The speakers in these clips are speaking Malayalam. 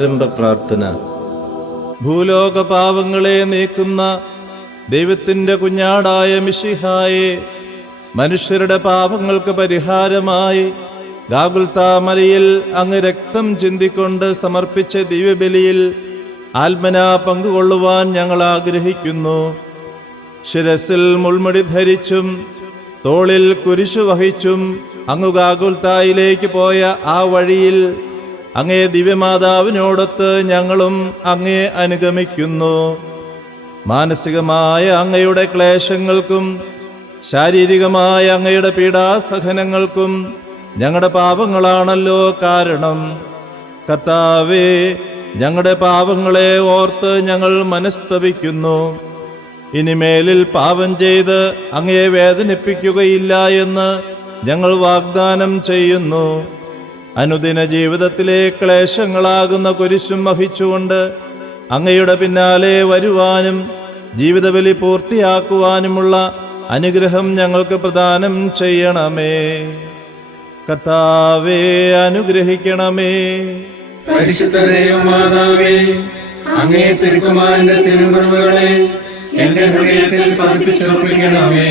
ആരംഭ പ്രാർത്ഥന. ഭൂലോക പാവങ്ങളെ നീക്കുന്ന ദൈവത്തിൻ്റെ കുഞ്ഞാടായ മിശിഹായെ, മനുഷ്യരുടെ പാപങ്ങൾക്ക് പരിഹാരമായി ഗാഗുൽത്താ മലയിൽ അങ്ങ് രക്തം ചിന്തിക്കൊണ്ട് സമർപ്പിച്ച ദിവ്യബലിയിൽ ആത്മനാ പങ്കുകൊള്ളുവാൻ ഞങ്ങൾ ആഗ്രഹിക്കുന്നു. ശിരസിൽ മുൾമുടി ധരിച്ചും തോളിൽ കുരിശു വഹിച്ചും അങ്ങ് ഗാഗുൽത്തായിലേക്ക് പോയ ആ വഴിയിൽ അങ്ങേ ദിവ്യമാതാവിനോടൊത്ത് ഞങ്ങളും അങ്ങേ അനുഗമിക്കുന്നു. മാനസികമായ അങ്ങയുടെ ക്ലേശങ്ങൾക്കും ശാരീരികമായ അങ്ങയുടെ പീഡാസഹനങ്ങൾക്കും ഞങ്ങളുടെ പാപങ്ങളാണല്ലോ കാരണം. കർത്താവേ, ഞങ്ങളുടെ പാപങ്ങളെ ഓർത്ത് ഞങ്ങൾ മനസ്തപിക്കുന്നു. ഇനിമേലിൽ പാപം ചെയ്ത് അങ്ങയെ വേദനിപ്പിക്കുകയില്ല എന്ന് ഞങ്ങൾ വാഗ്ദാനം ചെയ്യുന്നു. അനുദിന ജീവിതത്തിലെ ക്ലേശങ്ങളാകുന്ന കുരിശും വഹിച്ചുകൊണ്ട് അങ്ങയുടെ പിന്നാലെ വരുവാനും ജീവിതബലി പൂർത്തിയാക്കുവാനുമുള്ള അനുഗ്രഹം ഞങ്ങൾക്ക് പ്രദാനം ചെയ്യണമേ. കർത്താവേ, അനുഗ്രഹിക്കണമേ. പരിശുദ്ധ ദൈവമാതാവേ, അങ്ങേ തിരുക്കുമാരന്റെ തിരുമുറിവുകളെ എന്റെ ഹൃദയത്തിൽ പതിപ്പിച്ചുറപ്പിക്കണമേ.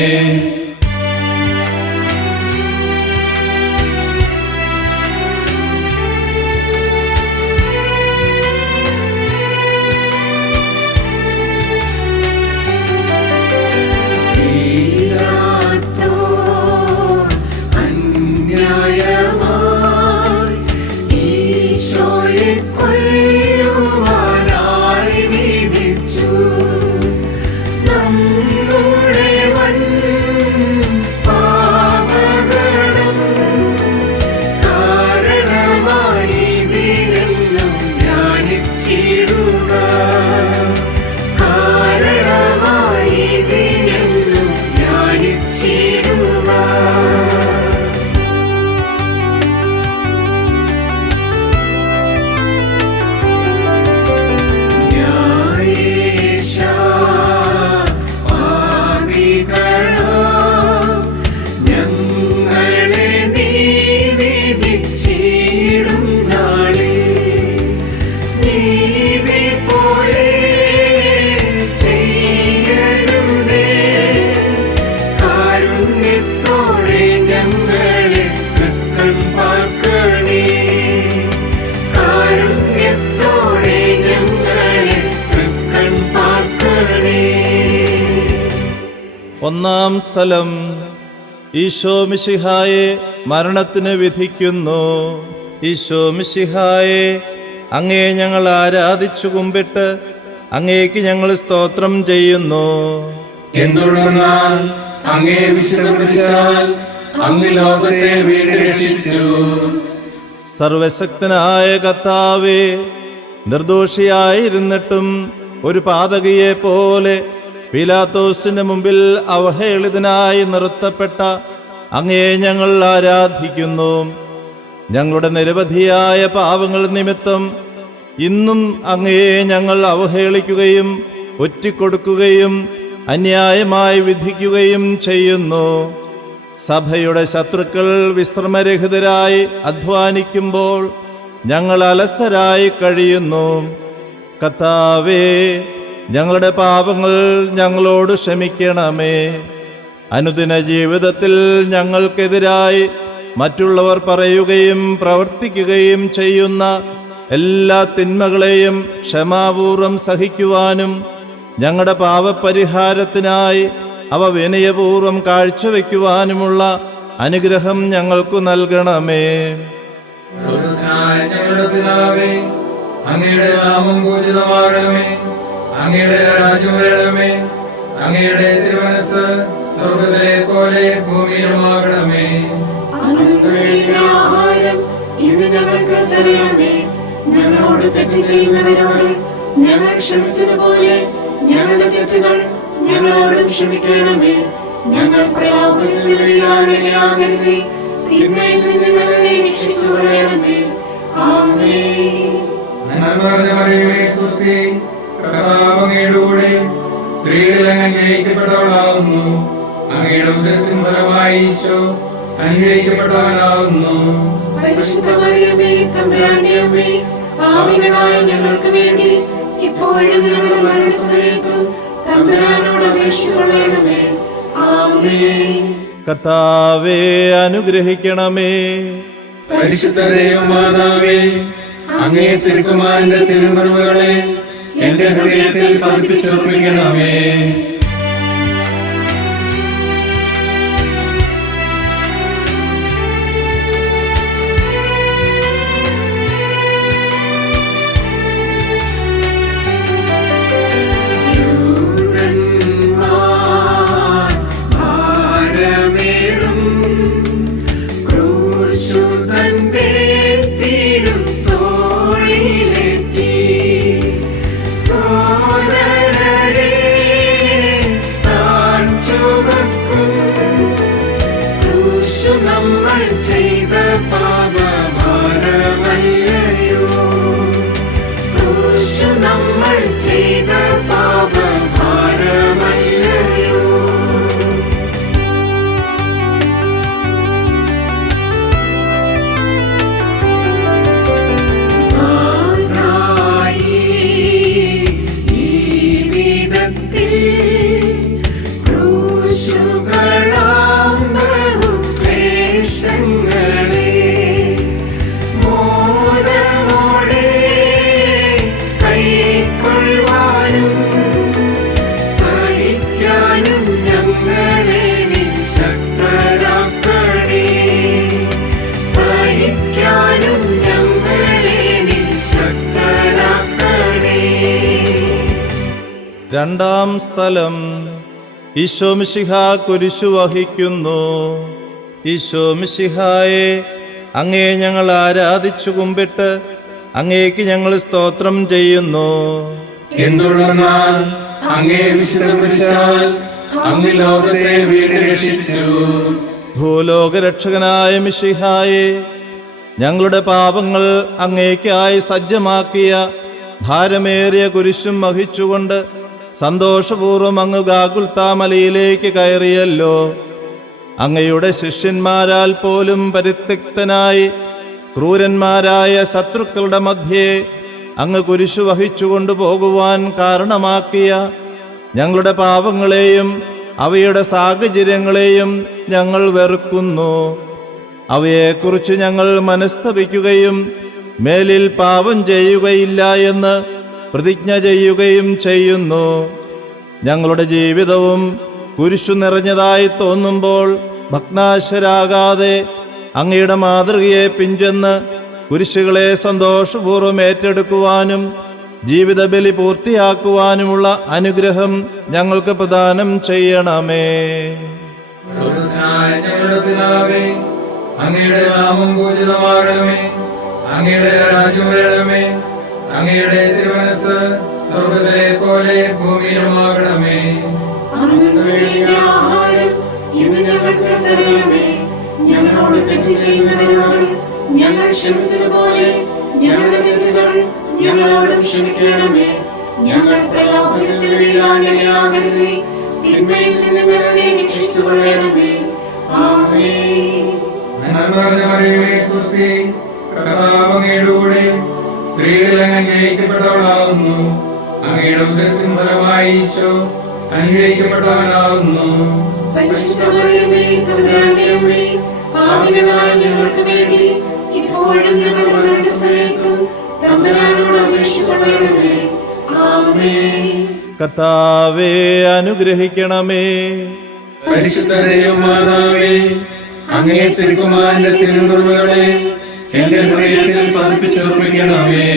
ഒന്നാം സ്ഥലം. ഈശോ മിശിഹായെ മരണത്തിന് വിധിക്കുന്നു. ഈശോ മിശിഹായെ, അങ്ങേ ഞങ്ങൾ ആരാധിച്ചു കുമ്പിട്ട് അങ്ങേക്ക് ഞങ്ങൾ സ്തോത്രം ചെയ്യുന്നു. എന്തുകൊണ്ടെന്നാൽ അങ്ങേ വിശുദ്ധീകരിച്ചാൽ അങ്ങ് ലോകത്തെ വീണ്ടും രക്ഷിച്ചു. സർവശക്തനായ കർത്താവേ, നിർദോഷിയായിരുന്നിട്ടും ഒരു പാതകിയെ പോലെ പീലാത്തോസിന്റെ മുമ്പിൽ അവഹേളിതനായി നിർത്തപ്പെട്ട അങ്ങേ ഞങ്ങൾ ആരാധിക്കുന്നു. ഞങ്ങളുടെ നിരവധിയായ പാപങ്ങൾ നിമിത്തം ഇന്നും അങ്ങയെ ഞങ്ങൾ അവഹേളിക്കുകയും ഒറ്റിക്കൊടുക്കുകയും അന്യായമായി വിധിക്കുകയും ചെയ്യുന്നു. സഭയുടെ ശത്രുക്കൾ വിശ്രമരഹിതരായി അധ്വാനിക്കുമ്പോൾ ഞങ്ങൾ അലസരായി കഴിയുന്നു. കർത്താവേ, ഞങ്ങളുടെ പാപങ്ങൾ ഞങ്ങളോട് ക്ഷമിക്കണമേ. അനുദിന ജീവിതത്തിൽ ഞങ്ങൾക്കെതിരായി മറ്റുള്ളവർ പറയുകയും പ്രവർത്തിക്കുകയും ചെയ്യുന്ന എല്ലാ തിന്മകളെയും ക്ഷമാപൂർവം സഹിക്കുവാനും ഞങ്ങളുടെ പാപപരിഹാരത്തിനായി അവ വിനയപൂർവം കാഴ്ചവെക്കുവാനുമുള്ള അനുഗ്രഹം ഞങ്ങൾക്കു നൽകണമേ. ഞങ്ങളുടെ പിതാവേ, അങ്ങയുടെ നാമം പൂജിതമാകണമേ. അങ്ങയുടെ രാജ്യം വരണമേ. അങ്ങയുടെ തിരുമനസ്സ് സ്വർഗ്ഗത്തിലെ പോലെ ഭൂമിയിലുമാകണമേ. ആഹാരം ഇന്ന് ഞങ്ങൾക്ക് തരണമേ. ഞങ്ങളോട് തെറ്റ് ചെയ്യുന്നവരോട് ഞങ്ങൾ ക്ഷമിച്ചതുപോലെ ഞങ്ങളുടെ തെറ്റുകൾ ഞങ്ങളോടും ക്ഷമിക്കണമേ. ഞങ്ങൾ പ്രലോഭനത്തിൽ വീഴാനിടയാകരുതേ. തിന്മയിൽ നിന്ന് ഞങ്ങളെ രക്ഷിച്ചുകൊള്ളണമേ. ആമേൻ. അങ്ങയുടെ കൂടെ സ്ത്രീകളിൽ അങ്ങ് അനുഗ്രഹിക്കപ്പെട്ടവളാകുന്നു. അങ്ങയുടെ ഉദരത്തിൻ ഫലമായി ഈശോ അനുഗ്രഹിക്കപ്പെട്ടവനാകുന്നു. പരിശുദ്ധ മറിയമേ, തമ്പുരാന്റെ അമ്മേ, പാപികളായ ഞങ്ങൾക്ക് വേണ്ടി ഇപ്പോഴും ഞങ്ങളുടെ മരണസമയത്തും തമ്പുരാനോട് അപേക്ഷിച്ചുകൊള്ളണമേ. ആമേൻ. കർത്താവേ അനുഗ്രഹിക്കണമേ. പരിശുദ്ധ ദൈവമാതാവേ, അങ്ങേ തിരുക്കുമാരന്റെ തിരുമുറിവുകളെ എന്റെ ഹൃദയത്തിൽ പതിപ്പിച്ചുറപ്പിക്കണമേ. രണ്ടാം സ്ഥലം. ഈശോ മിശിഹാ കുരിശു വഹിക്കുന്നു. ഈശോ മിശിഹായെ, അങ്ങേ ഞങ്ങൾ ആരാധിച്ചു കുമ്പിട്ട് അങ്ങേക്ക് ഞങ്ങൾ സ്തോത്രം ചെയ്യുന്നു. എന്തുകൊണ്ടെന്നാൽ അങ്ങേ വിശുദ്ധ കുരിശാൽ അങ്ങ് ലോകത്തെ വീണ്ടും രക്ഷിച്ചു. ഭൂലോകരക്ഷകനായ മിശിഹായെ, ഞങ്ങളുടെ പാപങ്ങൾ അങ്ങേക്കായി സജ്ജമാക്കിയ ഭാരമേറിയ കുരിശും വഹിച്ചുകൊണ്ട് സന്തോഷപൂർവ്വം അങ്ങ് ഗാഗുൽത്താമലയിലേക്ക് കയറിയല്ലോ. അങ്ങയുടെ ശിഷ്യന്മാരാൽ പോലും പരിത്യക്തനായി ക്രൂരന്മാരായ ശത്രുക്കളുടെ മധ്യേ അങ്ങ് കുരിശു വഹിച്ചുകൊണ്ടു പോകുവാൻ കാരണമാക്കിയ ഞങ്ങളുടെ പാപങ്ങളെയും അവയുടെ സാഹചര്യങ്ങളെയും ഞങ്ങൾ വെറുക്കുന്നു. അവയെക്കുറിച്ച് ഞങ്ങൾ മനസ്തപിക്കുകയും മേലിൽ പാപം ചെയ്യുകയില്ല എന്ന് പ്രതിജ്ഞ ചെയ്യുകയും ചെയ്യുന്നു. ഞങ്ങളുടെ ജീവിതവും കുരിശു നിറഞ്ഞതായി തോന്നുമ്പോൾ ഭഗ്നാശരാകാതെ അങ്ങയുടെ മാതൃകയെ പിഞ്ചെന്ന് കുരിശുകളെ സന്തോഷപൂർവ്വം ഏറ്റെടുക്കുവാനും ജീവിത ബലി പൂർത്തിയാക്കുവാനുമുള്ള അനുഗ്രഹം ഞങ്ങൾക്ക് പ്രദാനം ചെയ്യണമേ. സ്വർഗ്ഗസ്ഥനായ ഞങ്ങളുടെ പിതാവേ, അങ്ങയുടെ നാമം പൂജിതമാകണമേ. അങ്ങയുടെ രാജ്യം വരണമേ. അങ്ങയുടെ തിരുമനസ്സ് സ്വർഗ്ഗത്തിലെ പോലെ ഭൂമിയിലുമാകണമേ. അന്നു വേണ്ട ആഹാരം ഇന്ന് ഞങ്ങൾക്ക് തരണമേ. ഞങ്ങളോട് തെറ്റ് ചെയ്യുന്നവരോട് ഞങ്ങൾ ക്ഷമിച്ചതുപോലെ ഞങ്ങളുടെ തെറ്റുകൾ ഞങ്ങളോടും ക്ഷമിക്കണമേ. ഞങ്ങൾ പ്രലോഭനത്തിൽ വീഴാനിടയാകരുതേ. തിന്മയിൽ നിന്ന് ഞങ്ങളെ രക്ഷിച്ചുകൊള്ളണമേ. ആമേൻ. നന്മ നിറഞ്ഞ മറിയമേ, സ്വസ്തി. കർത്താവ് അങ്ങയുടെ കൂടെ സ്ത്രീകളിൽ അങ്ങ് അനുഗ്രഹിക്കപ്പെട്ടവളാകുന്നു. അങ്ങയുടെ ഉദരത്തിൻ ഫലമായി ഈശോ അനുഗ്രഹിക്കപ്പെട്ടവനാകുന്നു. പരിശുദ്ധ മറിയമേ, തമ്പുരാന്റെ അമ്മേ, പാപികളായ ഞങ്ങൾക്ക് വേണ്ടി ഇപ്പോഴും ഞങ്ങളുടെ മരണസമയത്തും തമ്പുരാനോട് അപേക്ഷിച്ചുകൊള്ളണമേ. ആമേൻ. കർത്താവേ അനുഗ്രഹിക്കണമേ. പരിശുദ്ധ ദൈവമാതാവേ, അങ്ങേ തിരുക്കുമാരന്റെ തിരുമുറിവുകളെ എന്റെ ഹൃദയത്തിൽ പതിപ്പിച്ചുറപ്പിക്കണമേ.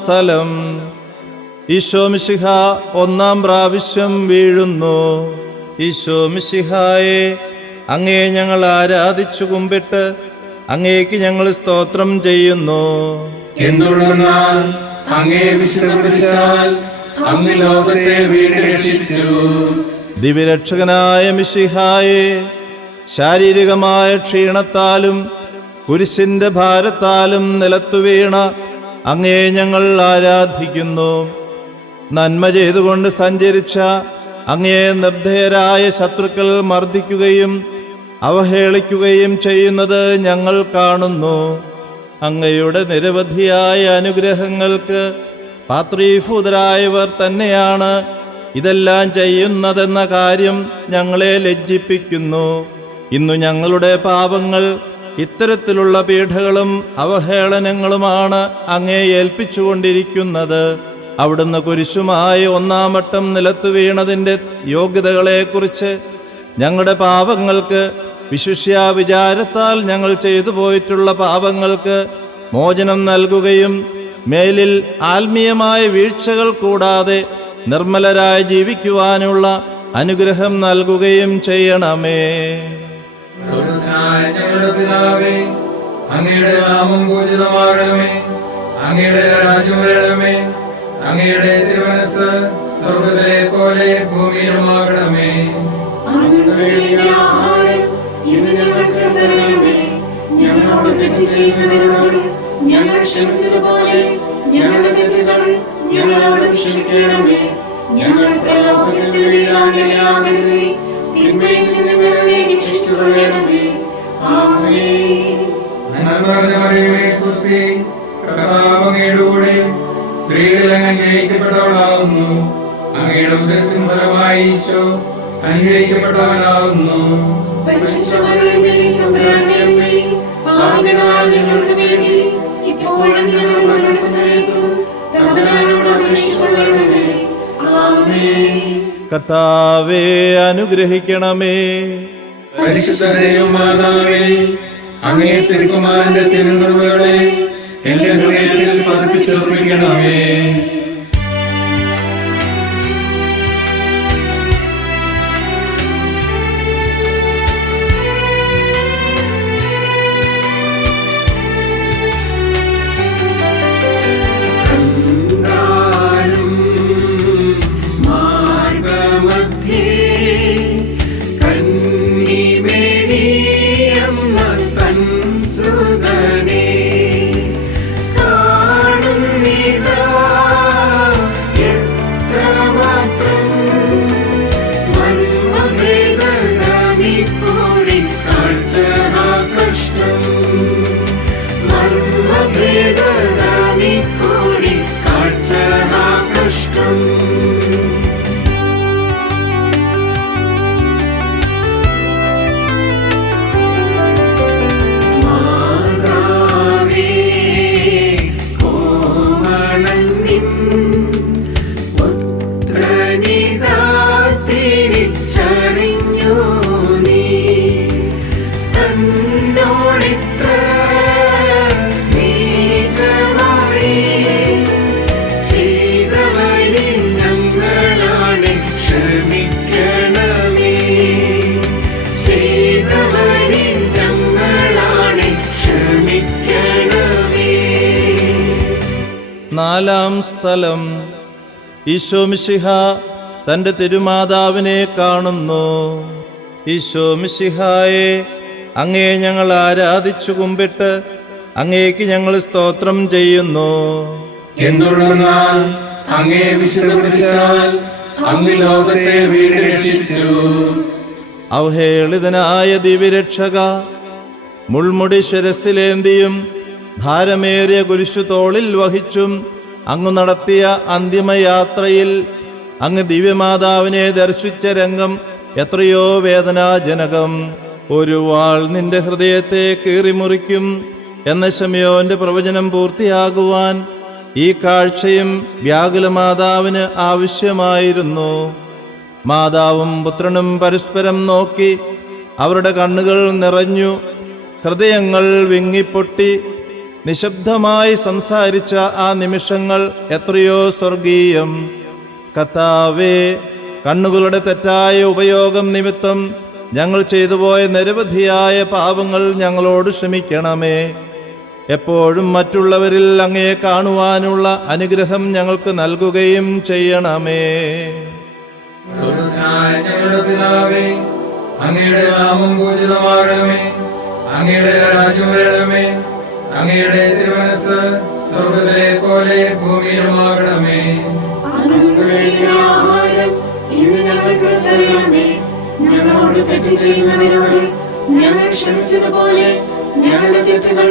സ്ഥലം. ഈശോ മിശിഹ ഒന്നാം പ്രാവശ്യം വീഴുന്നു. ഈശോ മിശിഹായെ, അങ്ങയെ ഞങ്ങൾ ആരാധിച്ചു കുമ്പിട്ട് അങ്ങേക്ക് ഞങ്ങൾ സ്തോത്രം ചെയ്യുന്നു. എന്തുകൊണ്ടെന്നാൽ അങ്ങേ വിശുദ്ധീകരിച്ചാൽ അങ്ങ് ലോകത്തെ വീണ്ടും രക്ഷിച്ചു. ദിവ്യരക്ഷകനായ മിശിഹായെ, ശാരീരികമായ ക്ഷീണത്താലും കുരിശിന്റെ ഭാരത്താലും നിലത്തുവീണ അങ്ങയെ ഞങ്ങൾ ആരാധിക്കുന്നു. നന്മ ചെയ്തുകൊണ്ട് സഞ്ചരിച്ച അങ്ങയെ നിർദ്ധയരായ ശത്രുക്കൾ മർദ്ദിക്കുകയും അവഹേളിക്കുകയും ചെയ്യുന്നത് ഞങ്ങൾ കാണുന്നു. അങ്ങയുടെ നിരവധിയായ അനുഗ്രഹങ്ങൾക്ക് പാത്രീഭൂതരായവർ തന്നെയാണ് ഇതെല്ലാം ചെയ്യുന്നതെന്ന കാര്യം ഞങ്ങളെ ലജ്ജിപ്പിക്കുന്നു. ഇന്നു ഞങ്ങളുടെ പാപങ്ങൾ ഇത്തരത്തിലുള്ള പീഡകളും അവഹേളനങ്ങളുമാണ് അങ്ങേ ഏൽപ്പിച്ചുകൊണ്ടിരിക്കുന്നത്. അവിടുന്ന് കുരിശുമായി ഒന്നാം വട്ടം നിലത്തു വീണതിൻ്റെ യോഗ്യതകളെക്കുറിച്ച് ഞങ്ങളുടെ പാപങ്ങൾക്ക്, വിശുഷ്യ വിചാരത്താൽ ഞങ്ങൾ ചെയ്തു പോയിട്ടുള്ള പാപങ്ങൾക്ക് മോചനം നൽകുകയും മേലിൽ ആത്മീയമായ വീഴ്ചകൾ കൂടാതെ നിർമ്മലരായി ജീവിക്കുവാനുള്ള അനുഗ്രഹം നൽകുകയും ചെയ്യണമേ. സ്വർഗ്ഗസ്ഥനായ ഞങ്ങളുടെ പിതാവേ, അങ്ങയുടെ നാമം പൂജിതമാകണമേ. അങ്ങയുടെ രാജ്യം വരണമേ. അങ്ങയുടെ തിരുമനസ്സ് സ്വർഗ്ഗത്തിലെ പോലെ ഭൂമിയിലുമാകണമേ. അന്നു വേണ്ട ആഹാരം ഇന്ന് ഞങ്ങൾക്ക് തരണമേ. ഞങ്ങളോട് തെറ്റ് ചെയ്യുന്നവരോട് ഞങ്ങൾ ക്ഷമിച്ചതുപോലെ ഞങ്ങളുടെ തെറ്റുകൾ ഞങ്ങളോടും ക്ഷമിക്കണമേ. ഞങ്ങൾ പ്രലോഭനത്തിൽ വീഴാനിടയാകരുതേ. തിന്മയിൽ നിന്ന് ഞങ്ങളെ രക്ഷിച്ചുകൊള്ളണമേ. ആമേൻ. നന്മ നിറഞ്ഞ മറിയമേ, സ്വസ്തി. കർത്താവ് അങ്ങയുടെ കൂടെ സ്ത്രീകൾ അങ്ങ് അനുഗ്രഹിക്കപ്പെട്ടവളാകുന്നു. അങ്ങയുടെ ഉദരത്തിൻ ഫലമായി ഈശോ അനുഗ്രഹിക്കപ്പെട്ടവനാകുന്നു. പരിശുദ്ധ മറിയമേ, തമ്പുരാന്റെ അമ്മേ, പാപികളായ ഞങ്ങൾക്ക് വേണ്ടി ഇപ്പോഴും ഞങ്ങളുടെ മരണസമയത്തും തമ്പുരാനോട് അപേക്ഷിച്ചുകൊള്ളണമേ. ആമേൻ. കർത്താവേ, അനുഗ്രഹിക്കണമേ. പരിശുദ്ധ ദൈവമാതാവേ, അങ്ങേ തിരുക്കുമാരന്റെ തിരുമുറിവുകളെ എന്റെ ഹൃദയത്തിൽ പതിപ്പിച്ചുറപ്പിക്കണമേ. നാലാം സ്ഥലം. ഈശോ മിശിഹ തൻ്റെ തിരുമാതാവിനെ കാണുന്നു. ഈശോ മിശിഹായെ, അങ്ങയെ ഞങ്ങൾ ആരാധിച്ചു കുമ്പിട്ട് അങ്ങേക്ക് ഞങ്ങൾ സ്തോത്രം ചെയ്യുന്നു. എന്തുകൊണ്ടെന്നാൽ അങ്ങേ വിശുദ്ധീകരിച്ചാൽ അങ്ങ് ലോകത്തെ വീണ്ടും രക്ഷിച്ചു. അവഹേളിതനായ ദിവ്യരക്ഷക, മുൾമുടി ശിരസിലേന്തിയും ഭാരമേറിയ കുരിശു തോളിൽ വഹിച്ചും അങ്ങ് നടത്തിയ അന്തിമയാത്രയിൽ അങ്ങ് ദിവ്യമാതാവിനെ ദർശിച്ച രംഗം എത്രയോ വേദനാജനകം. ഒരു വാൾ നിന്റെ ഹൃദയത്തെ കീറിമുറിക്കും എന്ന ശമയോന്റെ പ്രവചനം പൂർത്തിയാകുവാൻ ഈ കാഴ്ചയും വ്യാകുലമാതാവിന് ആവശ്യമായിരുന്നു. മാതാവും പുത്രനും പരസ്പരം നോക്കി അവരുടെ കണ്ണുകൾ നിറഞ്ഞു, ഹൃദയങ്ങൾ വിങ്ങിപ്പൊട്ടി. നിശബ്ദമായി സംസാരിച്ച ആ നിമിഷങ്ങൾ എത്രയോ സ്വർഗീയം. കർത്താവേ, കണ്ണുകളുടെ തെറ്റായ ഉപയോഗം നിമിത്തം ഞങ്ങൾ ചെയ്തുപോയ നിരവധിയായ പാപങ്ങൾ ഞങ്ങളോട് ക്ഷമിക്കണമേ. എപ്പോഴും മറ്റുള്ളവരിൽ അങ്ങയെ കാണുവാനുള്ള അനുഗ്രഹം ഞങ്ങൾക്ക് നൽകുകയും ചെയ്യണമേ. സ്വർഗ്ഗസ്ഥനായ ഞങ്ങളുടെ പിതാവേ, അങ്ങയുടെ നാമം പൂജിതമാകണമേ. അങ്ങയുടെ രാജ്യം വരണമേ. അങ്ങയുടെ തിരുമനസ്സ് സ്വർഗ്ഗത്തിലെ പോലെ ഭൂമിയിലുമാകണമേ. ആഹാരം ഇന്ന് ഞങ്ങൾക്ക് തരണമേ. ഞങ്ങളോട് തെറ്റ് ചെയ്യുന്നവരോട് ഞങ്ങൾ ക്ഷമിച്ചതുപോലെ ഞങ്ങളുടെ തെറ്റുകൾ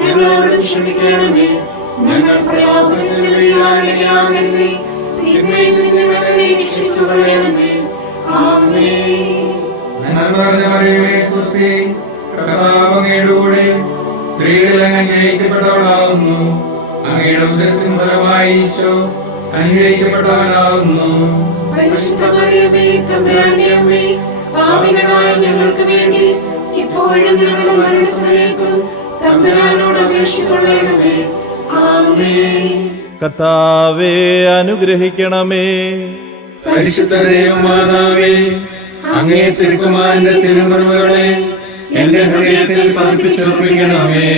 ഞങ്ങളോടും ക്ഷമിക്കണമേ. ഞങ്ങൾ പ്രലോഭനത്തിൽ വീഴാനിടയാകരുതേ. തിന്മയിൽ നിന്ന് ഞങ്ങളെ രക്ഷിച്ചുകൊള്ളണമേ. ആമേൻ. നന്മ നിറഞ്ഞ മറിയമേ, സ്വസ്തി. കർത്താവ് അങ്ങയുടെ കൂടെ സ്ത്രീകളിൽ അങ്ങ് അനുഗ്രഹിക്കപ്പെട്ടവളാകുന്നു. അങ്ങയുടെ ഉദരത്തിൻ ഫലമായി ഈശോ അനുഗ്രഹിക്കപ്പെട്ടവനാകുന്നു. പരിശുദ്ധ മറിയമേ, തമ്പുരാന്റെ അമ്മേ, പാപികളായ ഞങ്ങൾക്ക് വേണ്ടി ഇപ്പോഴും ഞങ്ങളുടെ മരണസമയത്തും തമ്പുരാനോട് അപേക്ഷിച്ചുകൊള്ളണമേ. ആമേൻ. കർത്താവേ, അനുഗ്രഹിക്കണമേ. പരിശുദ്ധ ദൈവമാതാവേ, അങ്ങേ തിരുക്കുമാരന്റെ തിരുമുറിവുകളെ എന്റെ ഹൃദയത്തിൽ പതിപ്പിച്ചുറപ്പിക്കണമേ.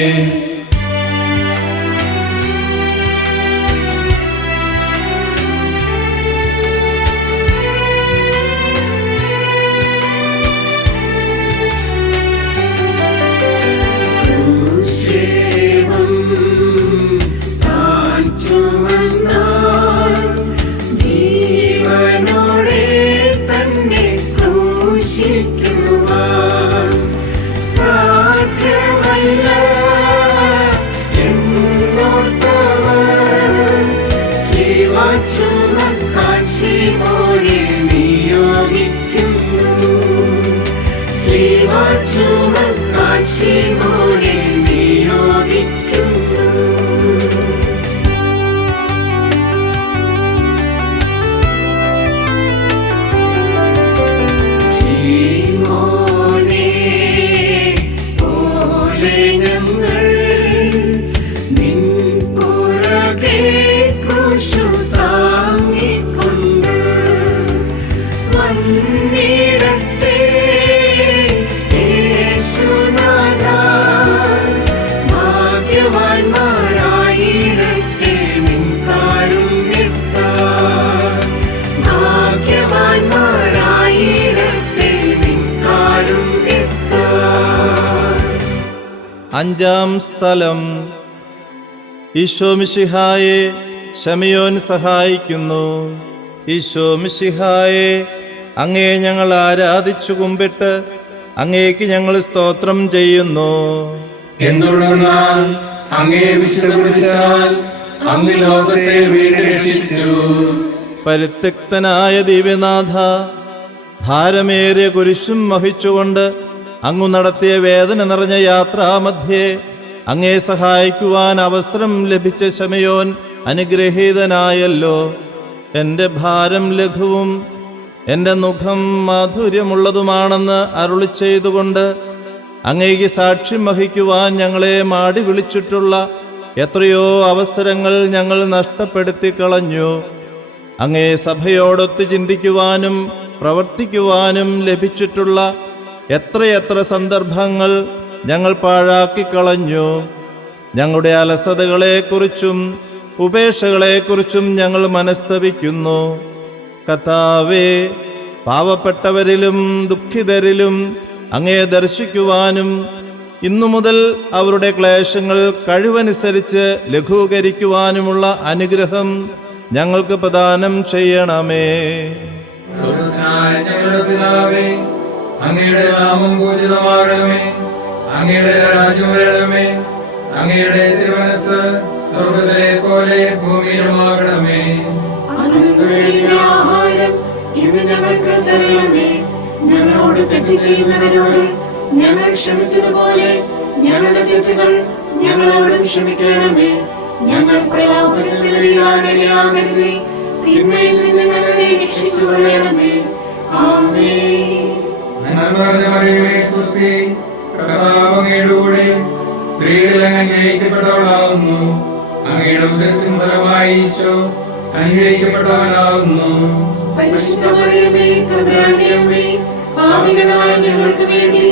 അഞ്ചാം സ്ഥലം. ഈശോ മിശിഹായെ ശമയോൻ സഹായിക്കുന്നു. ഈശോ മിശിഹായെ, അങ്ങേ ഞങ്ങൾ ആരാധിച്ചു കുമ്പിട്ട് അങ്ങേക്ക് ഞങ്ങൾ സ്തോത്രം ചെയ്യുന്നു. എന്തുകൊണ്ടെന്നാൽ അങ്ങേ വിശുദ്ധീകരിച്ചാൽ അങ്ങ് ലോകത്തെ വീണ്ടും രക്ഷിച്ചു. പരിത്യക്തനായ ദിവ്യനാഥ, ഭാരമേറിയ കുരിശും വഹിച്ചുകൊണ്ട് അങ്ങു നടത്തിയ വേദന നിറഞ്ഞ യാത്രാമധ്യേ അങ്ങേ സഹായിക്കുവാൻ അവസരം ലഭിച്ച ശമയോൻ അനുഗ്രഹീതനായല്ലോ. എൻ്റെ ഭാരം ലഘുവും എൻ്റെ മുഖം മാധുര്യമുള്ളതുമാണെന്ന് അരുളി ചെയ്തുകൊണ്ട് അങ്ങേക്ക് സാക്ഷ്യം വഹിക്കുവാൻ ഞങ്ങളെ മാടി വിളിച്ചിട്ടുള്ള എത്രയോ അവസരങ്ങൾ ഞങ്ങൾ നഷ്ടപ്പെടുത്തി കളഞ്ഞു. അങ്ങേ സഭയോടൊത്ത് ചിന്തിക്കുവാനും പ്രവർത്തിക്കുവാനും ലഭിച്ചിട്ടുള്ള എത്രയെത്ര സന്ദർഭങ്ങൾ ഞങ്ങൾ പാഴാക്കിക്കളഞ്ഞു. ഞങ്ങളുടെ അലസതകളെക്കുറിച്ചും ഉപേക്ഷകളെക്കുറിച്ചും ഞങ്ങൾ മനസ്തപിക്കുന്നു. കർത്താവേ, പാവപ്പെട്ടവരിലും ദുഃഖിതരിലും അങ്ങേ ദർശിക്കുവാനും ഇന്നു മുതൽ അവരുടെ ക്ലേശങ്ങൾ കഴിവനുസരിച്ച് ലഘൂകരിക്കുവാനുമുള്ള അനുഗ്രഹം ഞങ്ങൾക്ക് പ്രദാനം ചെയ്യണമേ. സ്വർഗ്ഗസ്ഥനായ ഞങ്ങളുടെ പിതാവേ, അങ്ങയുടെ നാമം പൂജിതമാകണമേ. അങ്ങയുടെ രാജ്യം വരണമേ. അങ്ങയുടെ തിരുമനസ്സ് സ്വർഗ്ഗത്തിലെ പോലെ ഭൂമിയിലുമാകണമേ. ആഹാരം ഇന്ന് ഞങ്ങൾക്ക് തരണമേ. ഞങ്ങളോട് തെറ്റ് ചെയ്യുന്നവരോട് ഞങ്ങൾ ക്ഷമിച്ചതുപോലെ ഞങ്ങളുടെ തെറ്റുകൾ ഞങ്ങളോടും ക്ഷമിക്കണമേ. ഞങ്ങൾ പ്രലോഭനത്തിൽ വീഴാനിടയാകരുതേ. തിന്മയിൽ നിന്ന് ഞങ്ങളെ രക്ഷിച്ചുകൊള്ളണമേ. ആമേൻ. നന്മ നിറഞ്ഞ മറിയമേ, സ്വസ്തി. കർത്താവ് അങ്ങയുടെ കൂടെ സ്ത്രീകളിൽ അങ്ങ് അനുഗ്രഹിക്കപ്പെട്ടവളാകുന്നു. പരിശുദ്ധനാകുന്നു. പരിശുദ്ധമറിയമേ, തമ്പുരാന്റെ അമ്മേ, പാപികളായ ഞങ്ങൾക്ക് വേണ്ടി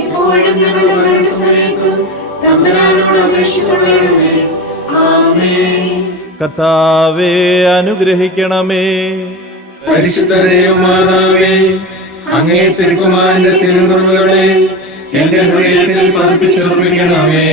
ഇപ്പോഴും ഞങ്ങളുടെ മരണസമയത്തും തമ്പുരാനോട് അപേക്ഷിച്ചുകൊള്ളണമേ. ആമേൻ. കർത്താവേ അനുഗ്രഹിക്കണമേ. പരിശുദ്ധ ദൈവമാതാവേ, അങ്ങേ തിരുക്കുമാരന്റെ തിരുമുറിവുകളെ എന്റെ ഹൃദയത്തിൽ പതിപ്പിച്ചുറപ്പിക്കണമേ.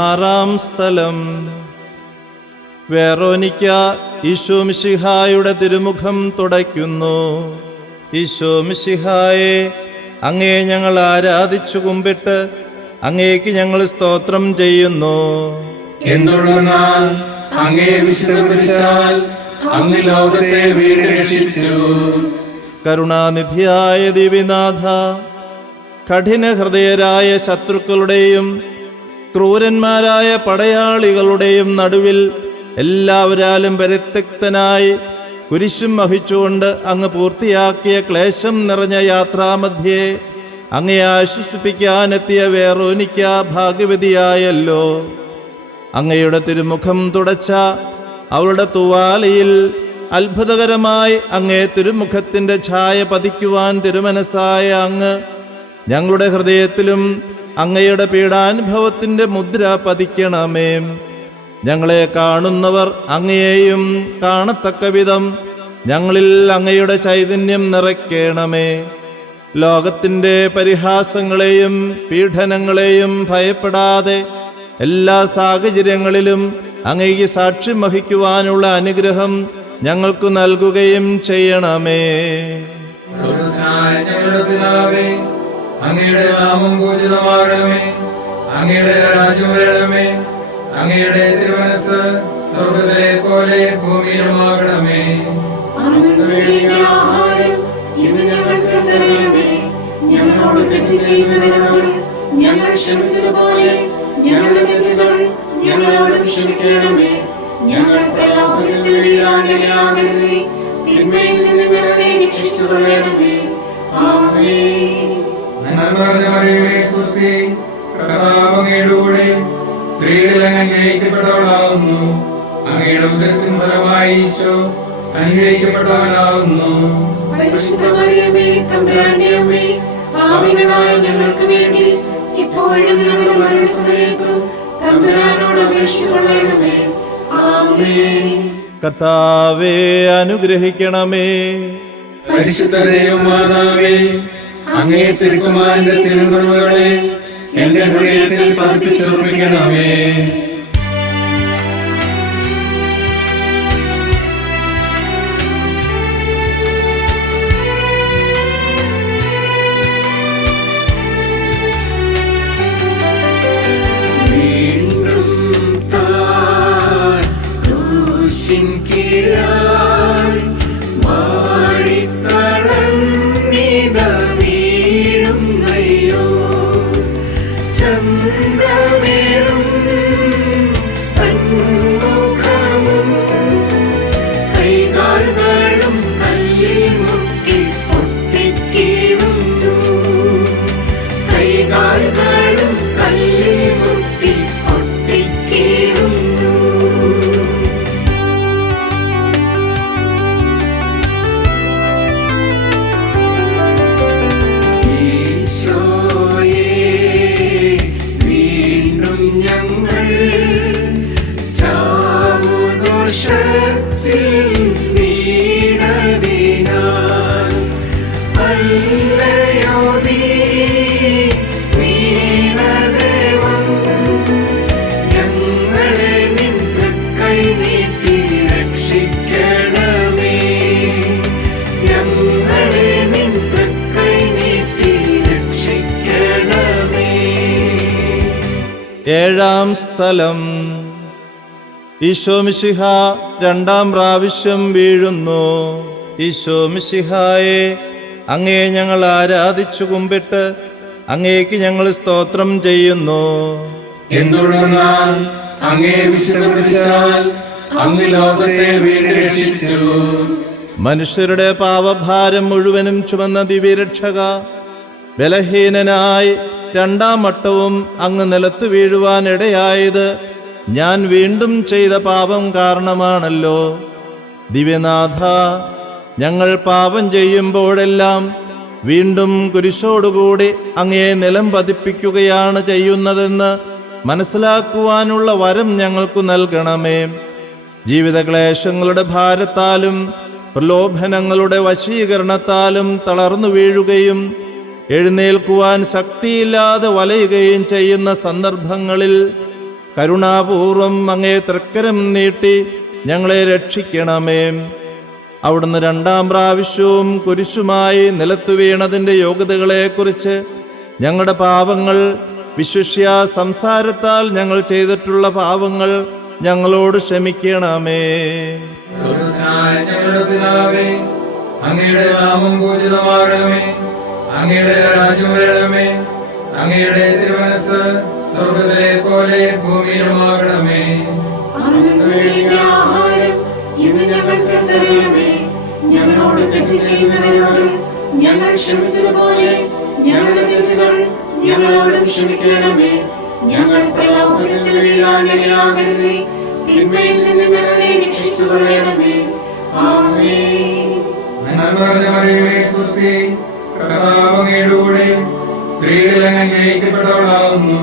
ആറാം സ്ഥലം. വെറോനിക്ക ഈശോമിശിഹായുടെ തിരുമുഖം തുടയ്ക്കുന്നു. ഈശോമിശിഹായെ, അങ്ങേ ഞങ്ങൾ ആരാധിച്ചു കുമ്പിട്ട് അങ്ങേക്ക് ഞങ്ങൾ സ്തോത്രം ചെയ്യുന്നു. എന്തുകൊണ്ടെന്നാൽ അങ്ങേ വിശുദ്ധ കുരിശാൽ അങ്ങ് ലോകത്തെ വീണ്ടും രക്ഷിച്ചു. കരുണാനിധിയായ ദിവ്യനാഥ, കഠിന ഹൃദയരായ ശത്രുക്കളുടെയും ക്രൂരന്മാരായ പടയാളികളുടെയും നടുവിൽ എല്ലാവരാലും പരിത്യക്തനായി കുരിശും വഹിച്ചുകൊണ്ട് അങ്ങ് പൂർത്തിയാക്കിയ ക്ലേശം നിറഞ്ഞ യാത്രാമധ്യേ അങ്ങേ ആശ്വസിപ്പിക്കാനെത്തിയ വെറോനിക്ക ഭാഗ്യവതിയായല്ലോ. അങ്ങയുടെ തിരുമുഖം തുടച്ച അവളുടെ തൂവാലയിൽ അത്ഭുതകരമായി അങ്ങേ തിരുമുഖത്തിൻ്റെ ഛായ പതിക്കുവാൻ തിരുമനസ്സായ അങ്ങ് ഞങ്ങളുടെ ഹൃദയത്തിലും അങ്ങയുടെ പീഡാനുഭവത്തിൻ്റെ മുദ്ര പതിക്കണമേ. ഞങ്ങളെ കാണുന്നവർ അങ്ങയെയും കാണത്തക്ക വിധം ഞങ്ങളിൽ അങ്ങയുടെ ചൈതന്യം നിറയ്ക്കണമേ. ലോകത്തിൻ്റെ പരിഹാസങ്ങളെയും പീഡനങ്ങളെയും ഭയപ്പെടാതെ എല്ലാ സാഹചര്യങ്ങളിലും അങ്ങയ്ക്ക് സാക്ഷ്യം വഹിക്കുവാനുള്ള അനുഗ്രഹം ഞങ്ങൾക്ക് നൽകുകയും ചെയ്യണമേ. സ്വർഗ്ഗസ്ഥനായ ഞങ്ങളുടെ പിതാവേ, അങ്ങയുടെ നാമം പൂജിതമാകണമേ. അങ്ങയുടെ രാജ്യം വരണമേ. അങ്ങയുടെ തിരുമനസ്സ് സ്വർഗ്ഗത്തിലെ പോലെ ഭൂമിയിലുമാകണമേ. അന്നു വേണ്ട ആഹാരം ഇന്ന് ഞങ്ങൾക്ക് തരണമേ. ഞങ്ങളോട് തെറ്റ് ചെയ്യുന്നവരോട് ഞങ്ങൾ ക്ഷമിച്ചതുപോലെ ഞങ്ങളുടെ തെറ്റുകൾ ഞങ്ങളോടും ക്ഷമിക്കണമേ. ഞങ്ങൾ പ്രലോഭനത്തിൽ വീഴാനിടയാകരുതേ. തിന്മയിൽ നിന്ന് ഞങ്ങളെ രക്ഷിച്ചുകൊള്ളണമേ. ആമേൻ. നന്മ നിറഞ്ഞ മറിയമേ, സ്വസ്തി. കർത്താവ് അങ്ങയുടെ കൂടെ സ്ത്രീകളിൽ അങ്ങ് അനുഗ്രഹിക്കപ്പെട്ടവളാകുന്നു. അങ്ങയുടെ ഉദരത്തിൻ ഫലമായി ഈശോ അനുഗ്രഹിക്കപ്പെട്ടവനാകുന്നു. പരിശുദ്ധ മറിയമേ, തമ്പുരാന്റെ അമ്മേ, പാപികളായ ഞങ്ങൾക്ക് വേണ്ടി ഇപ്പോഴും ഞങ്ങളുടെ മരണസമയത്തും തമ്പുരാനോട് അപേക്ഷിച്ചുകൊള്ളണമേ. ആമേൻ. കർത്താവേ അനുഗ്രഹിക്കണമേ. പരിശുദ്ധ ദൈവമാതാവേ, അങ്ങേ തിരുക്കുമാരന്റെ തിരുമുറിവുകളെ എന്റെ ഹൃദയത്തിൽ പതിപ്പിച്ചുറപ്പിക്കണമേ. ഏഴാം സ്ഥലം. ഈശോ മിശിഹ രണ്ടാം പ്രാവശ്യം വീഴുന്നു. ഈശോ മിശിഹായെ, അങ്ങയെ ഞങ്ങൾ ആരാധിച്ചു കുമ്പിട്ട് അങ്ങേക്ക് ഞങ്ങൾ സ്തോത്രം ചെയ്യുന്നു. എന്തുകൊണ്ടെന്നാൽ അങ്ങേ വിശുദ്ധീകരിച്ചാൽ അങ്ങ് ലോകത്തെ വീണ്ടും രക്ഷിച്ചു. മനുഷ്യരുടെ പാപഭാരം മുഴുവനും ചുമന്ന ദിവ്യരക്ഷക, ബലഹീനനായി രണ്ടാം വട്ടവും അങ്ങ് നിലത്തു വീഴുവാനിടയായത് ഞാൻ വീണ്ടും ചെയ്ത പാപം കാരണമാണല്ലോ. ദിവ്യനാഥ, ഞങ്ങൾ പാപം ചെയ്യുമ്പോഴെല്ലാം വീണ്ടും കുരിശോടുകൂടി അങ്ങയെ നിലം പതിപ്പിക്കുകയാണ് ചെയ്യുന്നതെന്ന് മനസ്സിലാക്കുവാനുള്ള വരം ഞങ്ങൾക്ക് നൽകണമേ. ജീവിതക്ലേശങ്ങളുടെ ഭാരത്താലും പ്രലോഭനങ്ങളുടെ വശീകരണത്താലും തളർന്നു വീഴുകയും എഴുന്നേൽക്കുവാൻ ശക്തിയില്ലാതെ വലയുകയും ചെയ്യുന്ന സന്ദർഭങ്ങളിൽ കരുണാപൂർവം അങ്ങേ തൃക്കരം നീട്ടി ഞങ്ങളെ രക്ഷിക്കണമേ. അവിടുന്ന് രണ്ടാം പ്രാവശ്യവും കുരിശുമായി നിലത്തു വീണതിൻ്റെ യോഗ്യതകളെക്കുറിച്ച് ഞങ്ങളുടെ പാപങ്ങൾ, വിശിഷ്യ സംസാരത്താൽ ഞങ്ങൾ ചെയ്തിട്ടുള്ള പാപങ്ങൾ ഞങ്ങളോട് ക്ഷമിക്കണമേ. സ്വർഗ്ഗസ്ഥനായ ഞങ്ങളുടെ പിതാവേ, അങ്ങയുടെ നാമം പൂജിതമാകണമേ. അങ്ങയുടെ രാജ്യം വരണമേ. അങ്ങയുടെ തിരുമനസ്സ് സ്വർഗ്ഗത്തിലെ പോലെ ഭൂമിയിലുമാകണമേ. അന്നു വേണ്ട ആഹാരം ഇന്ന് ഞങ്ങൾക്ക് തരണമേ. ഞങ്ങളോട് തെറ്റ് ചെയ്യുന്നവരോട് ഞങ്ങൾ ക്ഷമിച്ചതുപോലെ ഞങ്ങളുടെ തെറ്റുകൾ ഞങ്ങളോടും ക്ഷമിക്കണമേ. ഞങ്ങൾ പ്രലോഭനത്തിൽ വീഴാനിടയാകരുതേ. തിന്മയിൽ നിന്ന് ഞങ്ങളെ രക്ഷിച്ചുകൊള്ളണമേ. ആമേൻ. നന്മ നിറഞ്ഞ മറിയമേ, സ്വസ്തി. കർത്താവ് അങ്ങയുടെ കൂടെ സ്ത്രീകളിൽ അങ്ങ് അനുഗ്രഹിക്കപ്പെട്ടവളാകുന്നു.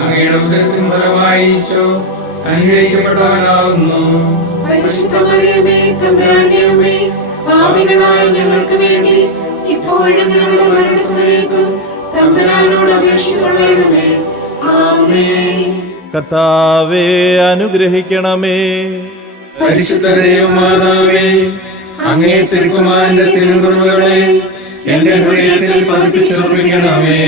അങ്ങയുടെ ഉദരത്തിൻ ഫലമായി ഈശോ അനുഗ്രഹിക്കപ്പെട്ടവനാകുന്നു. പരിശുദ്ധ മറിയമേ, തമ്പുരാന്റെ അമ്മേ, പാപികളായ ഞങ്ങൾക്ക് വേണ്ടി ഇപ്പോഴും ഞങ്ങളുടെ മരണസമയത്തും തമ്പുരാനോട് അപേക്ഷിച്ചുകൊള്ളണമേ. ആമേൻ. കർത്താവേ, അനുഗ്രഹിക്കണമേ. പരിശുദ്ധ ദൈവമാതാവേ, അങ്ങേ തിരുക്കുമാരന്റെ തിരുമുറിവുകളെ എന്റെ ഹൃദയത്തിൽ പതിപ്പിച്ചുറപ്പിക്കണമേ.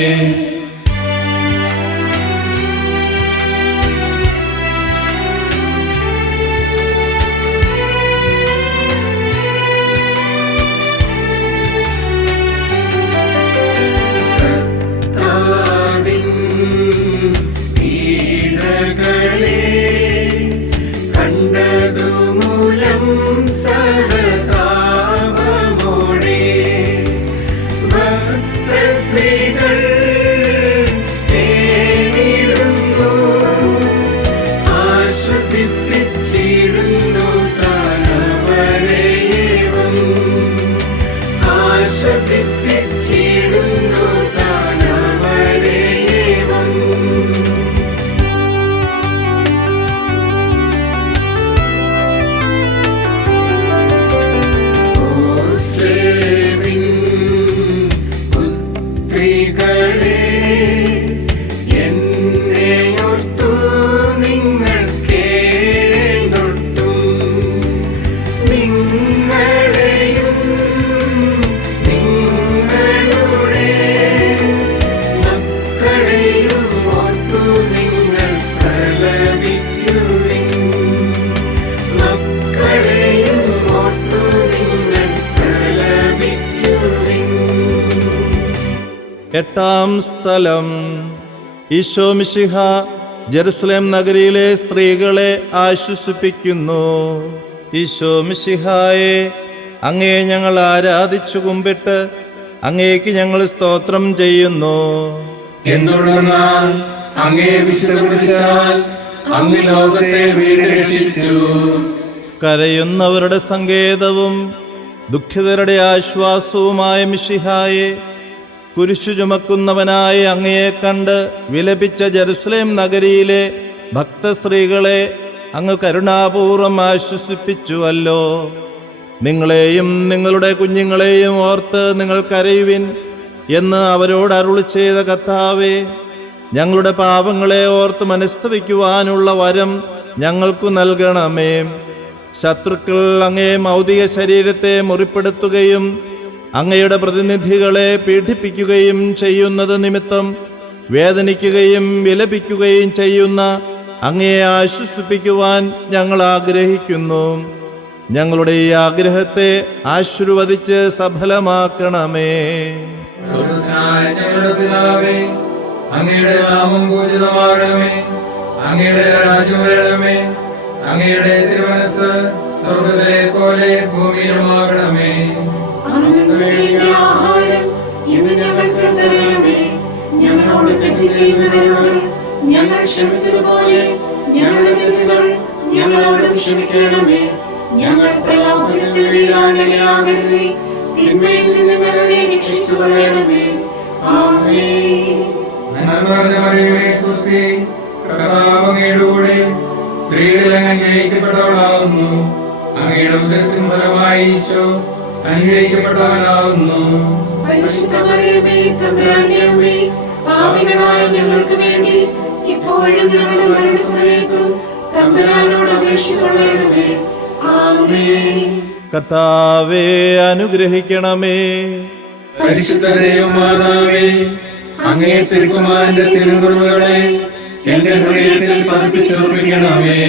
എട്ടാം സ്ഥലം. ഈശോ മിശിഹ ജെറുസലേം നഗരിയിലെ സ്ത്രീകളെ ആശ്വസിപ്പിക്കുന്നു. ഈശോ മിശിഹായെ, അങ്ങയെ ഞങ്ങൾ ആരാധിച്ചു കുമ്പിട്ട് അങ്ങേക്ക് ഞങ്ങൾ സ്തോത്രം ചെയ്യുന്നു. എന്തുകൊണ്ടെന്നാൽ അങ്ങേ വിശുദ്ധീകരിച്ചാൽ അങ്ങ് ലോകത്തെ വീണ്ടും രക്ഷിച്ചു. കരയുന്നവരുടെ സങ്കേതവും ദുഃഖിതരുടെ ആശ്വാസവുമായ മിശിഹായെ, കുരിശു ചുമക്കുന്നവനായ അങ്ങയെ കണ്ട് വിലപിച്ച ജെറുസലേം നഗരിയിലെ ഭക്തസ്ത്രീകളെ അങ്ങ് കരുണാപൂർവം ആശ്വസിപ്പിച്ചുവല്ലോ. നിങ്ങളെയും നിങ്ങളുടെ കുഞ്ഞുങ്ങളെയും ഓർത്ത് നിങ്ങൾ കരയുവിൻ എന്ന് അവരോട് അരുളി ചെയ്ത കർത്താവേ, ഞങ്ങളുടെ പാപങ്ങളെ ഓർത്ത് മനസ്തപിക്കുവാനുള്ള വരം ഞങ്ങൾക്കു നൽകണമേ. ശത്രുക്കൾ അങ്ങേ മൗതിക ശരീരത്തെ മുറിപ്പെടുത്തുകയും അങ്ങയുടെ പ്രതിനിധികളെ പീഡിപ്പിക്കുകയും ചെയ്യുന്നത് നിമിത്തം വേദനിക്കുകയും വിലപിക്കുകയും ചെയ്യുന്ന അങ്ങയെ ആശ്വസിപ്പിക്കുവാൻ ഞങ്ങൾ ആഗ്രഹിക്കുന്നു. ഞങ്ങളുടെ ഈ ആഗ്രഹത്തെ ആശീർവദിച്ച് സഫലമാക്കണമേ. സ്വർഗ്ഗസ്ഥനായ ഞങ്ങളുടെ പിതാവേ, അങ്ങയുടെ നാമം പൂജിതമാകണമേ. അങ്ങയുടെ രാജ്യം വരണമേ. അങ്ങയുടെ തിരുമനസ്സ് സ്വർഗ്ഗത്തിലെ പോലെ ഭൂമിയിലുമാകണമേ. അന്നു വേണ്ട ആഹാരം ഇന്ന് ഞങ്ങൾക്ക് തരണമേ. ഞങ്ങളോട് തെറ്റ് ചെയ്യുന്നവരോട് ഞങ്ങൾ ക്ഷമിച്ചതുപോലെ ഞങ്ങളുടെ തെറ്റുകൾ ഞങ്ങളോടും ക്ഷമിക്കണമേ. ഞങ്ങൾ പ്രലോഭനത്തിൽ വീഴാനിടയാകരുതേ. തിന്മയിൽ നിന്ന് ഞങ്ങളെ രക്ഷിച്ചുകൊള്ളണമേ. ആമേൻ. നന്മ നിറഞ്ഞ മറിയമേ, സ്വസ്തി. കർത്താവ് അങ്ങയുടെ കൂടെ സ്ത്രീകളിൽ അങ്ങ് അനുഗ്രഹിക്കപ്പെട്ടവളാകുന്നു. അങ്ങയുടെ ഉദരത്തിൻ ഫലമായി ഈശോ അനുഗ്രഹിക്കപ്പെട്ടവനാകുന്നു. പരിശുദ്ധ മറിയമേ, തമ്പുരാന്റെ അമ്മേ, പാപികളായ ഞങ്ങൾക്ക് വേണ്ടി ഇപ്പോഴും ഞങ്ങളുടെ മരണസമയത്തും തമ്പുരാനോട് അപേക്ഷിച്ചുകൊള്ളണമേ. ആമേൻ. കർത്താവേ, അനുഗ്രഹിക്കണമേ. പരിശുദ്ധ ദൈവമാതാവേ, അങ്ങേ തിരുക്കുമാരന്റെ തിരുമുറിവുകളെ എന്റെ ഹൃദയത്തിൽ പതിപ്പിച്ചുറപ്പിക്കണമേ.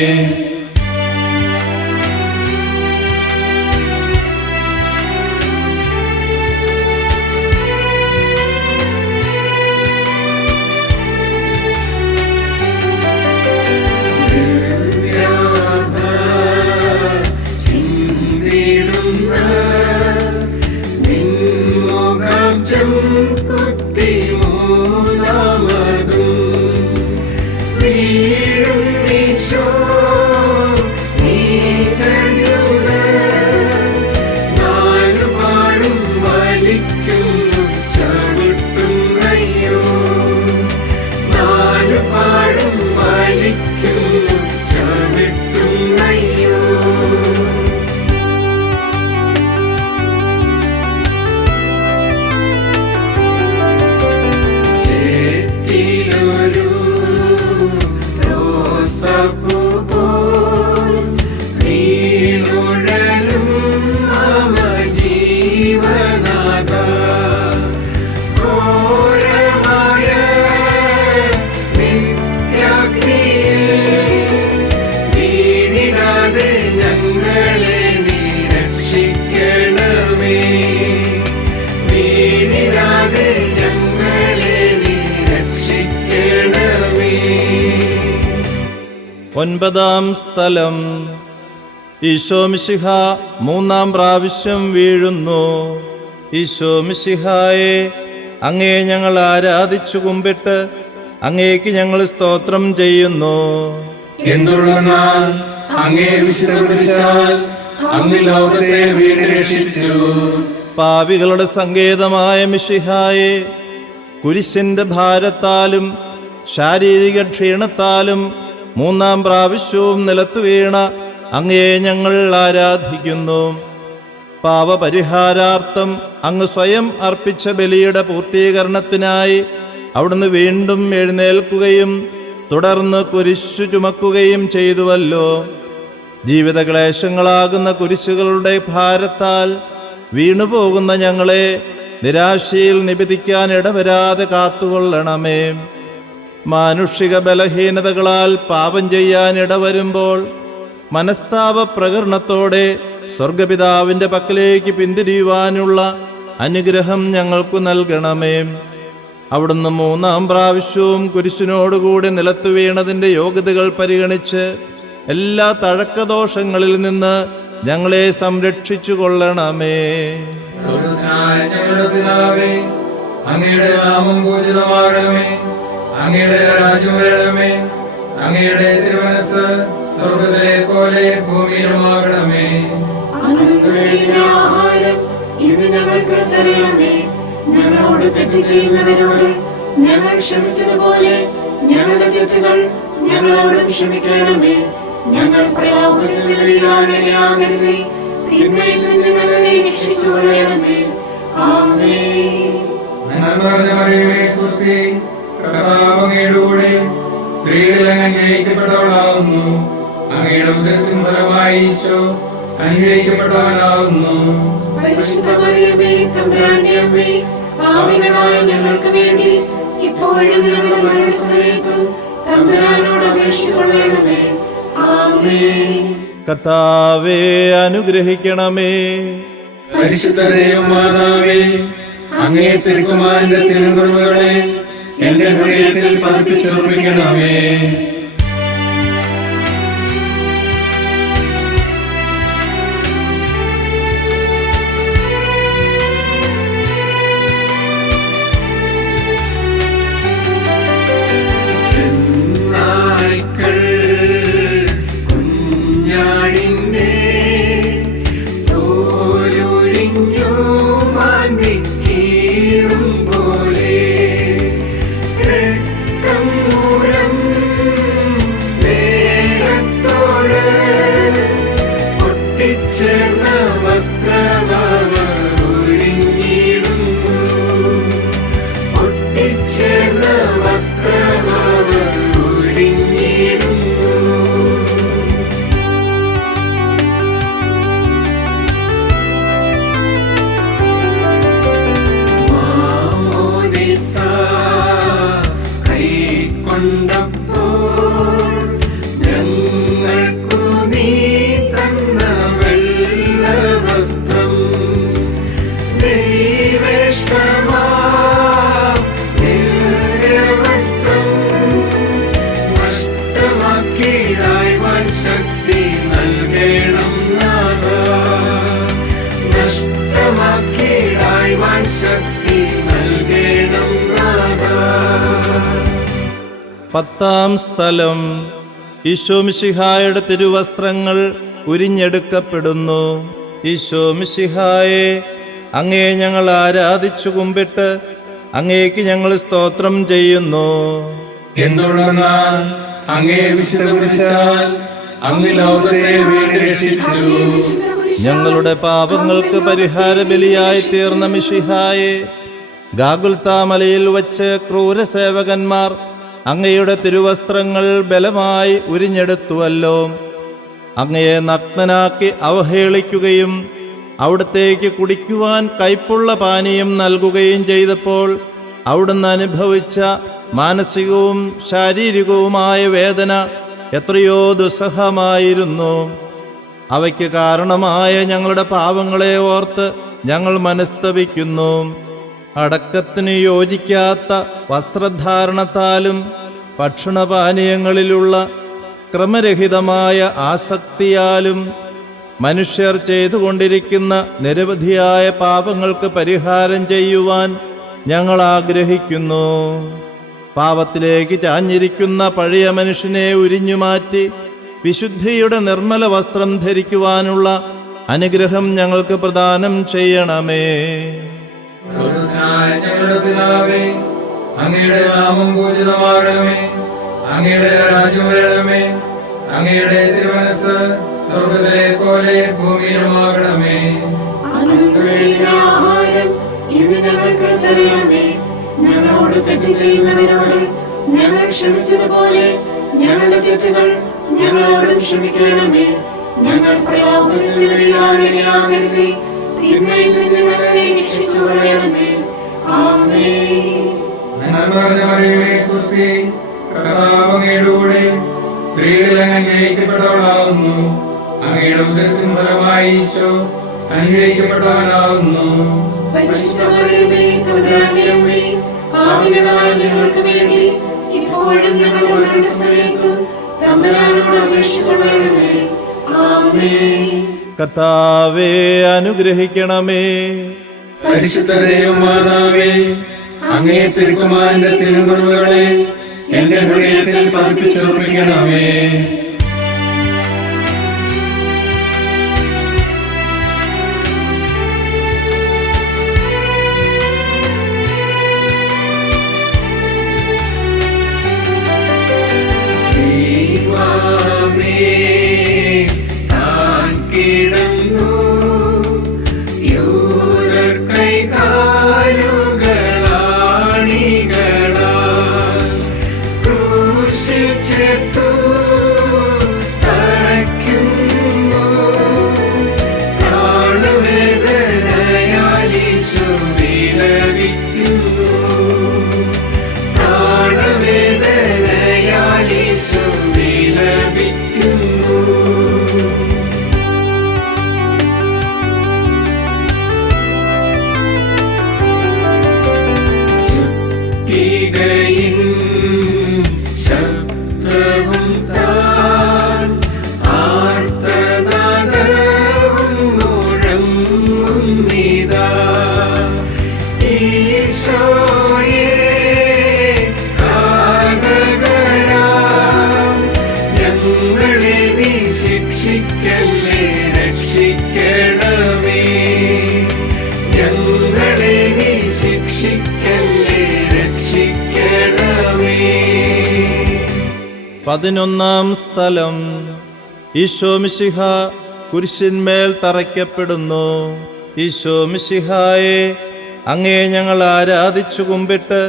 ഒൻപതാം സ്ഥലം. ഈശോ മിശിഹ മൂന്നാം പ്രാവശ്യം വീഴുന്നു. ഈശോ മിശിഹായെ, അങ്ങയെ ഞങ്ങൾ ആരാധിച്ചു കുമ്പിട്ട് അങ്ങേക്ക് ഞങ്ങൾ സ്തോത്രം ചെയ്യുന്നു. എന്തുകൊണ്ടെന്നാൽ അങ്ങേ വിശുദ്ധീകരിച്ചാൽ അങ്ങ് ലോകത്തെ വീണ്ടും രക്ഷിച്ചു. പാപികളുടെ സങ്കേതമായ മിശിഹായെ, കുരിശിന്റെ ഭാരത്താലും ശാരീരിക ക്ഷീണത്താലും മൂന്നാം പ്രാവശ്യവും നിലത്തു വീണ അങ്ങയെ ഞങ്ങൾ ആരാധിക്കുന്നു. പാപപരിഹാരാർത്ഥം അങ്ങ് സ്വയം അർപ്പിച്ച ബലിയുടെ പൂർത്തീകരണത്തിനായി അവിടുന്ന് വീണ്ടും എഴുന്നേൽക്കുകയും തുടർന്ന് കുരിശു ചുമക്കുകയും ചെയ്തുവല്ലോ. ജീവിതക്ലേശങ്ങളാകുന്ന കുരിശുകളുടെ ഭാരത്താൽ വീണുപോകുന്ന ഞങ്ങളെ നിരാശയിൽ നിബിധിക്കാൻ ഇടവരാതെ കാത്തുകൊള്ളണമേ. മാനുഷിക ബലഹീനതകളാൽ പാപം ചെയ്യാൻ ഇടവരുമ്പോൾ മനസ്താപ പ്രകരണത്തോടെ സ്വർഗപിതാവിൻ്റെ പക്കലേക്ക് പിന്തിരിയുവാനുള്ള അനുഗ്രഹം ഞങ്ങൾക്കു നൽകണമേ. അവിടുന്ന് മൂന്നാം പ്രാവശ്യവും കുരിശിനോടുകൂടി നിലത്തു വീണതിൻ്റെ യോഗ്യതകൾ പരിഗണിച്ച് എല്ലാ തഴക്കദോഷങ്ങളിൽ നിന്ന് ഞങ്ങളെ സംരക്ഷിച്ചു കൊള്ളണമേ. സ്വർഗ്ഗസ്ഥനായ ഞങ്ങളുടെ പിതാവേ, അങ്ങയുടെ നാമം പൂജിതമാകണമേ. അങ്ങയുടെ രാജ്യം വരണമേ. അങ്ങയുടെ തിരുമനസ്സ് സ്വർഗ്ഗത്തിലെ പോലെ ഭൂമിയിലുമാകണമേ. അന്നു വേണ്ട ആഹാരം ഇന്ന് ഞങ്ങൾക്ക് തരണമേ. ഞങ്ങളോട് തെറ്റ് ചെയ്യുന്നവരോട് ഞങ്ങൾ ക്ഷമിച്ചതുപോലെ ഞങ്ങളുടെ തെറ്റുകൾ ഞങ്ങളോടും ക്ഷമിക്കണമേ. ഞങ്ങൾ പ്രലോഭനത്തിൽ വീഴാനിടയാകരുതേ. തിന്മയിൽ നിന്ന് ഞങ്ങളെ രക്ഷിച്ചുകൊള്ളണമേ. ആമേൻ. നന്മ നിറഞ്ഞ മറിയമേ, സ്വസ്തി. കർത്താവ് അങ്ങയുടെ കൂടെ സ്ത്രീകളിൽ അങ്ങ് അനുഗ്രഹിക്കപ്പെട്ടവളാകുന്നു. അങ്ങയുടെ ഉദരത്തിൻ ഫലമായി ഈശോ അനുഗ്രഹിക്കപ്പെട്ടവനാകുന്നു. പരിശുദ്ധ മറിയമേ, തമ്പുരാന്റെ അമ്മേ, പാപികളായ ഞങ്ങൾക്ക് വേണ്ടി ഇപ്പോഴും ഞങ്ങളുടെ മരണസമയത്തും തമ്പുരാനോട് അപേക്ഷിച്ചുകൊള്ളണമേ. ആമേൻ. കർത്താവേ അനുഗ്രഹിക്കണമേ. പരിശുദ്ധ ദൈവമാതാവേ, അങ്ങേ തിരുക്കുമാരന്റെ തിരുമുറിവുകളെ എന്റെ ഹൃദയത്തിൽ പതിപ്പിച്ചുറപ്പിക്കണമേ. പത്താം സ്ഥലം. ഈശോമിശിഹായുടെ തിരുവസ്ത്രങ്ങൾ ഉരിഞ്ഞെടുക്കപ്പെടുന്നു. ഈശോമിശിഹായെ, അങ്ങേ ഞങ്ങൾ ആരാധിച്ചു കുമ്പിട്ട് അങ്ങേക്ക് ഞങ്ങൾ സ്തോത്രം ചെയ്യുന്നു. എന്തുകൊണ്ടെന്നാൽ അങ്ങേ വിശുദ്ധ കുരിശാൽ അങ്ങ് ലോകത്തെ വീണ്ടും രക്ഷിച്ചു. ഞങ്ങളുടെ പാപങ്ങൾക്ക് പരിഹാര ബലിയായി തീർന്ന മിശിഹായെ, ഗാഗുൽത്താ മലയിൽ വച്ച് ക്രൂരസേവകന്മാർ അങ്ങയുടെ തിരുവസ്ത്രങ്ങൾ ബലമായി ഉരിഞ്ഞെടുത്തുവല്ലോ. അങ്ങയെ നഗ്നനാക്കി അവഹേളിക്കുകയും അവിടത്തേക്ക് കുടിക്കുവാൻ കയ്പുള്ള പാനീയം നൽകുകയും ചെയ്തപ്പോൾ അവിടുന്ന് അനുഭവിച്ച മാനസികവും ശാരീരികവുമായ വേദന എത്രയോ ദുസ്സഹമായിരുന്നു. അവയ്ക്ക് കാരണമായ ഞങ്ങളുടെ പാപങ്ങളെ ഓർത്ത് ഞങ്ങൾ മനസ്തപിക്കുന്നു. അടക്കത്തിന് യോജിക്കാത്ത വസ്ത്രധാരണത്താലും ഭക്ഷണപാനീയങ്ങളിലുള്ള ക്രമരഹിതമായ ആസക്തിയാലും മനുഷ്യർ ചെയ്തുകൊണ്ടിരിക്കുന്ന നിരവധിയായ പാപങ്ങൾക്ക് പരിഹാരം ചെയ്യുവാൻ ഞങ്ങൾ ആഗ്രഹിക്കുന്നു. പാപത്തിലേക്ക് ചാഞ്ഞിരിക്കുന്ന പഴയ മനുഷ്യനെ ഉരിഞ്ഞുമാറ്റി വിശുദ്ധിയുടെ നിർമ്മല വസ്ത്രം ധരിക്കുവാനുള്ള അനുഗ്രഹം ഞങ്ങൾക്ക് പ്രദാനം ചെയ്യണമേ. സ്വർഗ്ഗസ്ഥനായ ഞങ്ങളുടെ പിതാവേ, അങ്ങയുടെ നാമം പൂജിതമാകണമേ. അങ്ങയുടെ രാജ്യം വരണമേ. അങ്ങയുടെ തിരുമനസ്സ് സ്വർഗ്ഗത്തിലെ പോലെ ഭൂമിയിലുമാകണമേ. അന്നു വേണ്ട ആഹാരം ഇന്ന് ഞങ്ങൾക്ക് തരണമേ. ഞങ്ങളോട് തെറ്റ് ചെയ്യുന്നവരോട് ഞങ്ങൾ ക്ഷമിച്ചതുപോലെ ഞങ്ങളുടെ തെറ്റുകൾ ഞങ്ങളോടും ക്ഷമിക്കണമേ. ഞങ്ങൾ പ്രലോഭനത്തിൽ വീഴാനിടയാകരുതേ. തിന്മയിൽ നിന്ന് ഞങ്ങളെ രക്ഷിച്ചുകൊള്ളണമേ. ആമേൻ. നന്മ നിറഞ്ഞ മറിയമേ, സ്വസ്തി. കർത്താവ് അങ്ങയുടെ കൂടെ സ്ത്രീകളിൽ അങ്ങ് അനുഗ്രഹിക്കപ്പെട്ടവളാകുന്നു. അങ്ങയുടെ ഉദരത്തിൻ ഫലമായി ഈശോ അനുഗ്രഹിക്കപ്പെട്ടവനാകുന്നു. പരിശുദ്ധ മറിയമേ, തമ്പുരാന്റെ അമ്മേ, പാപികളായ ഞങ്ങൾക്ക് വേണ്ടി ഇപ്പോഴും ഞങ്ങളുടെ മരണസമയത്തും തമ്പുരാനോട് അപേക്ഷിച്ചുകൊള്ളണമേ. ആമേൻ. കർത്താവേ അനുഗ്രഹിക്കണമേ. പരിശുദ്ധ ദൈവമാതാവേ, അങ്ങേ തിരുക്കുമാരന്റെ തിരുമുറിവുകളെ എന്റെ ഹൃദയത്തിൽ പതിപ്പിച്ചുറപ്പിക്കണമേ. 11-ാം സ്ഥലം. ഈശോ മിശിഹ കുരിശിന്മേൽ തറയ്ക്കപ്പെടുന്നു. ഈശോ മിശിഹായെ, അങ്ങേ ഞങ്ങൾ ആരാധിച്ചു കുമ്പിട്ട്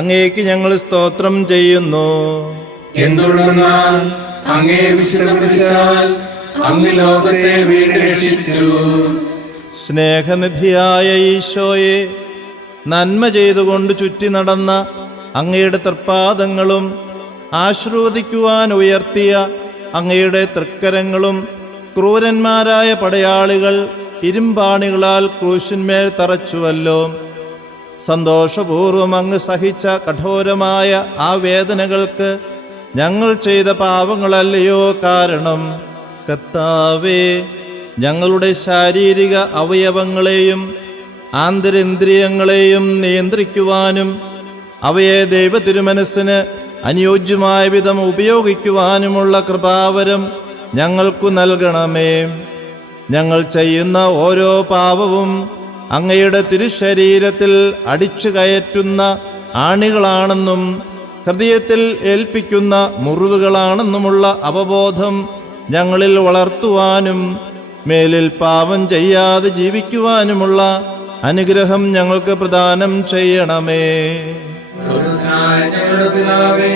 അങ്ങേക്ക് ഞങ്ങൾ സ്തോത്രം ചെയ്യുന്നു. എന്തുകൊണ്ടെന്നാൽ അങ്ങേ വിശുദ്ധ കുരിശാൽ അങ്ങ് ലോകത്തെ വീണ്ടുരക്ഷിച്ചു. സ്നേഹനിധിയായ ഈശോയെ, നന്മ ചെയ്തുകൊണ്ട് ചുറ്റി നടന്ന അങ്ങയുടെ തൃപ്പാദങ്ങളും ആശീർവദിക്കുവാൻ ഉയർത്തിയ അങ്ങയുടെ തൃക്കരങ്ങളും ക്രൂരന്മാരായ പടയാളികൾ ഇരുമ്പാണികളാൽ ക്രൂശിന്മേൽ തറച്ചുവല്ലോ. സന്തോഷപൂർവം അങ്ങ് സഹിച്ച കഠോരമായ ആ വേദനകൾക്ക് ഞങ്ങൾ ചെയ്ത പാപങ്ങളല്ലയോ കാരണം. കർത്താവേ, ഞങ്ങളുടെ ശാരീരിക അവയവങ്ങളെയും ആന്തരേന്ദ്രിയങ്ങളെയും നിയന്ത്രിക്കുവാനും അവയെ ദൈവതിരുമനസ്സിന് അനുയോജ്യമായ വിധം ഉപയോഗിക്കുവാനുമുള്ള കൃപാവരം ഞങ്ങൾക്കു നൽകണമേ. ഞങ്ങൾ ചെയ്യുന്ന ഓരോ പാപവും അങ്ങയുടെ തിരുശരീരത്തിൽ അടിച്ചു കയറ്റുന്ന ആണികളാണെന്നും ഹൃദയത്തിൽ ഏൽപ്പിക്കുന്ന മുറിവുകളാണെന്നുമുള്ള അവബോധം ഞങ്ങളിൽ വളർത്തുവാനും മേലിൽ പാപം ചെയ്യാതെ ജീവിക്കുവാനുമുള്ള അനുഗ്രഹം ഞങ്ങൾക്ക് പ്രദാനം ചെയ്യണമേ. സ്വർഗ്ഗസ്ഥനായ ഞങ്ങളുടെ പിതാവേ,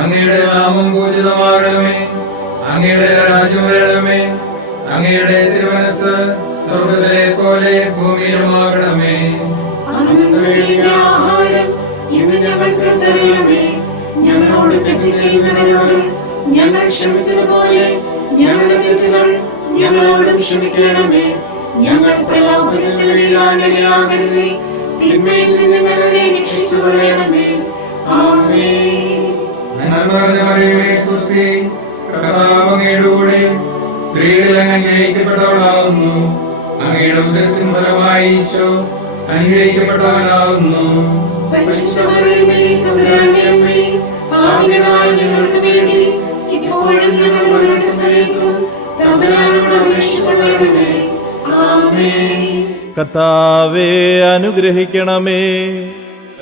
അങ്ങയുടെ നാമം പൂജിതമാകണമേ. അങ്ങയുടെ രാജ്യം വരണമേ. അങ്ങയുടെ തിരുമനസ്സ് സ്വർഗ്ഗത്തിലെ പോലെ ഭൂമിയിലുമാകണമേ. അന്നു വേണ്ട ആഹാരം ഇന്ന് ഞങ്ങൾക്ക് തരണമേ. ഞങ്ങളോട് തെറ്റ് ചെയ്യുന്നവരോട് ഞങ്ങൾ ക്ഷമിച്ചതുപോലെ ഞങ്ങളുടെ തെറ്റുകൾ ഞങ്ങളോടും ക്ഷമിക്കണമേ. ഞങ്ങൾ പ്രലോഭനത്തിൽ വീഴാനിടയാകരുതേ. തിന്മയിൽ നിന്ന് ഞങ്ങളെ രക്ഷിച്ചുകൊള്ളണമേ. ആമേൻ. നന്മ നിറഞ്ഞ മറിയമേ, സ്വസ്തി. കർത്താവ് അങ്ങയുടെ കൂടെ സ്ത്രീകളിൽ അങ്ങ് അനുഗ്രഹിക്കപ്പെട്ടവളാകുന്നു. അങ്ങയുടെ ഉദരത്തിൻ ഫലമായി ഈശോ അനുഗ്രഹിക്കപ്പെട്ടവനാകുന്നു. പരിശുദ്ധ മറിയമേ, തമ്പുരാന്റെ അമ്മേ, പാപികളായ ഞങ്ങൾക്ക് വേണ്ടി ഇപ്പോഴും ഞങ്ങളുടെ മരണസമയത്തും തമ്പുരാനോട് അപേക്ഷിച്ചുകൊള്ളണമേ. ആമേൻ. കർത്താവേ, അനുഗ്രഹിക്കണമേ.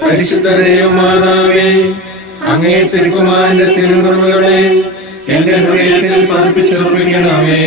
പരിശുദ്ധ ദൈവമാതാവേ, അങ്ങേ തിരുക്കുമാരന്റെ തിരുമുറിവുകളെ എന്റെ ഹൃദയത്തിൽ പതിപ്പിച്ചുറപ്പിക്കണമേ.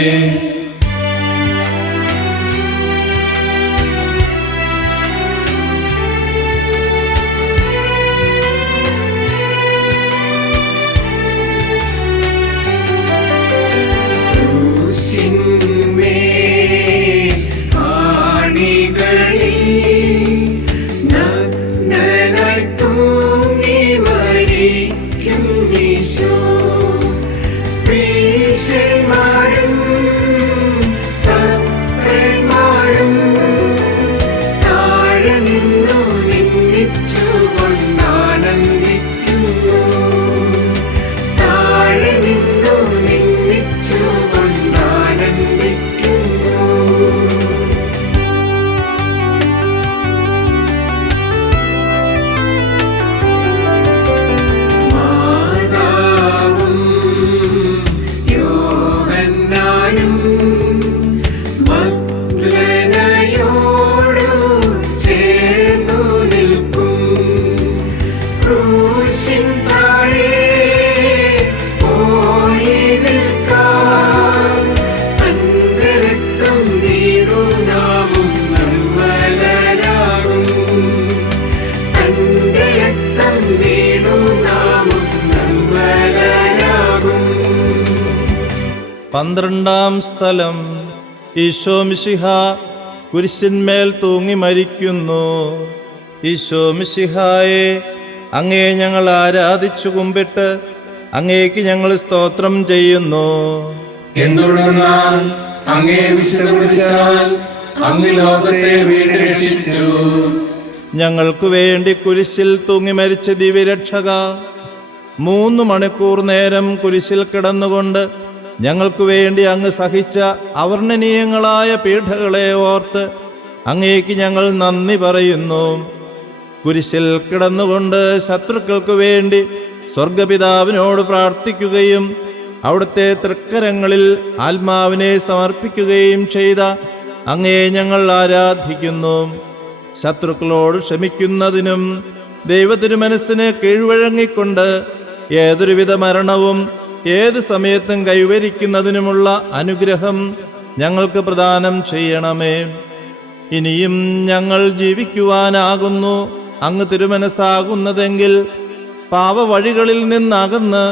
പന്ത്രണ്ടാം സ്ഥലം. ഈശോ മിശിഹ കുരിശിന്മേൽ തൂങ്ങി മരിക്കുന്നു. ഈശോ മിശിഹായെ, അങ്ങേ ഞങ്ങൾ ആരാധിച്ചു കുമ്പിട്ട് അങ്ങേക്ക് ഞങ്ങൾ സ്തോത്രം ചെയ്യുന്നു. എന്തുകൊണ്ടെന്നാൽ അങ്ങേ വിശുദ്ധ കുരിശാൽ അങ്ങ് ലോകത്തെ വീണ്ടുരക്ഷിച്ചു. ഞങ്ങൾക്കു വേണ്ടി കുരിശിൽ തൂങ്ങി മരിച്ച ദിവ്യരക്ഷക, 3 മണിക്കൂർ നേരം കുരിശിൽ കിടന്നുകൊണ്ട് ഞങ്ങൾക്കു വേണ്ടി അങ്ങ് സഹിച്ച അവർണ്ണനീയങ്ങളായ പീഡകളെ ഓർത്ത് അങ്ങേക്ക് ഞങ്ങൾ നന്ദി പറയുന്നു. കുരിശിൽ കിടന്നുകൊണ്ട് ശത്രുക്കൾക്കു വേണ്ടി സ്വർഗപിതാവിനോട് പ്രാർത്ഥിക്കുകയും അവിടുത്തെ തൃക്കരങ്ങളിൽ ആത്മാവിനെ സമർപ്പിക്കുകയും ചെയ്ത അങ്ങേ ഞങ്ങൾ ആരാധിക്കുന്നു. ശത്രുക്കളോട് ക്ഷമിക്കുന്നതിനും ദൈവത്തിരുമനസ്സിന് കീഴ്വഴങ്ങിക്കൊണ്ട് ഏതൊരുവിധ മരണവും ഏത് സമയത്തും കൈവരിക്കുന്നതിനുമുള്ള അനുഗ്രഹം ഞങ്ങൾക്ക് പ്രദാനം ചെയ്യണമേ. ഇനിയും ഞങ്ങൾ ജീവിക്കുവാനാകുന്നു അങ്ങ് തിരുമനസ്സാകുന്നതെങ്കിൽ പാപവഴികളിൽ നിന്നകന്ന്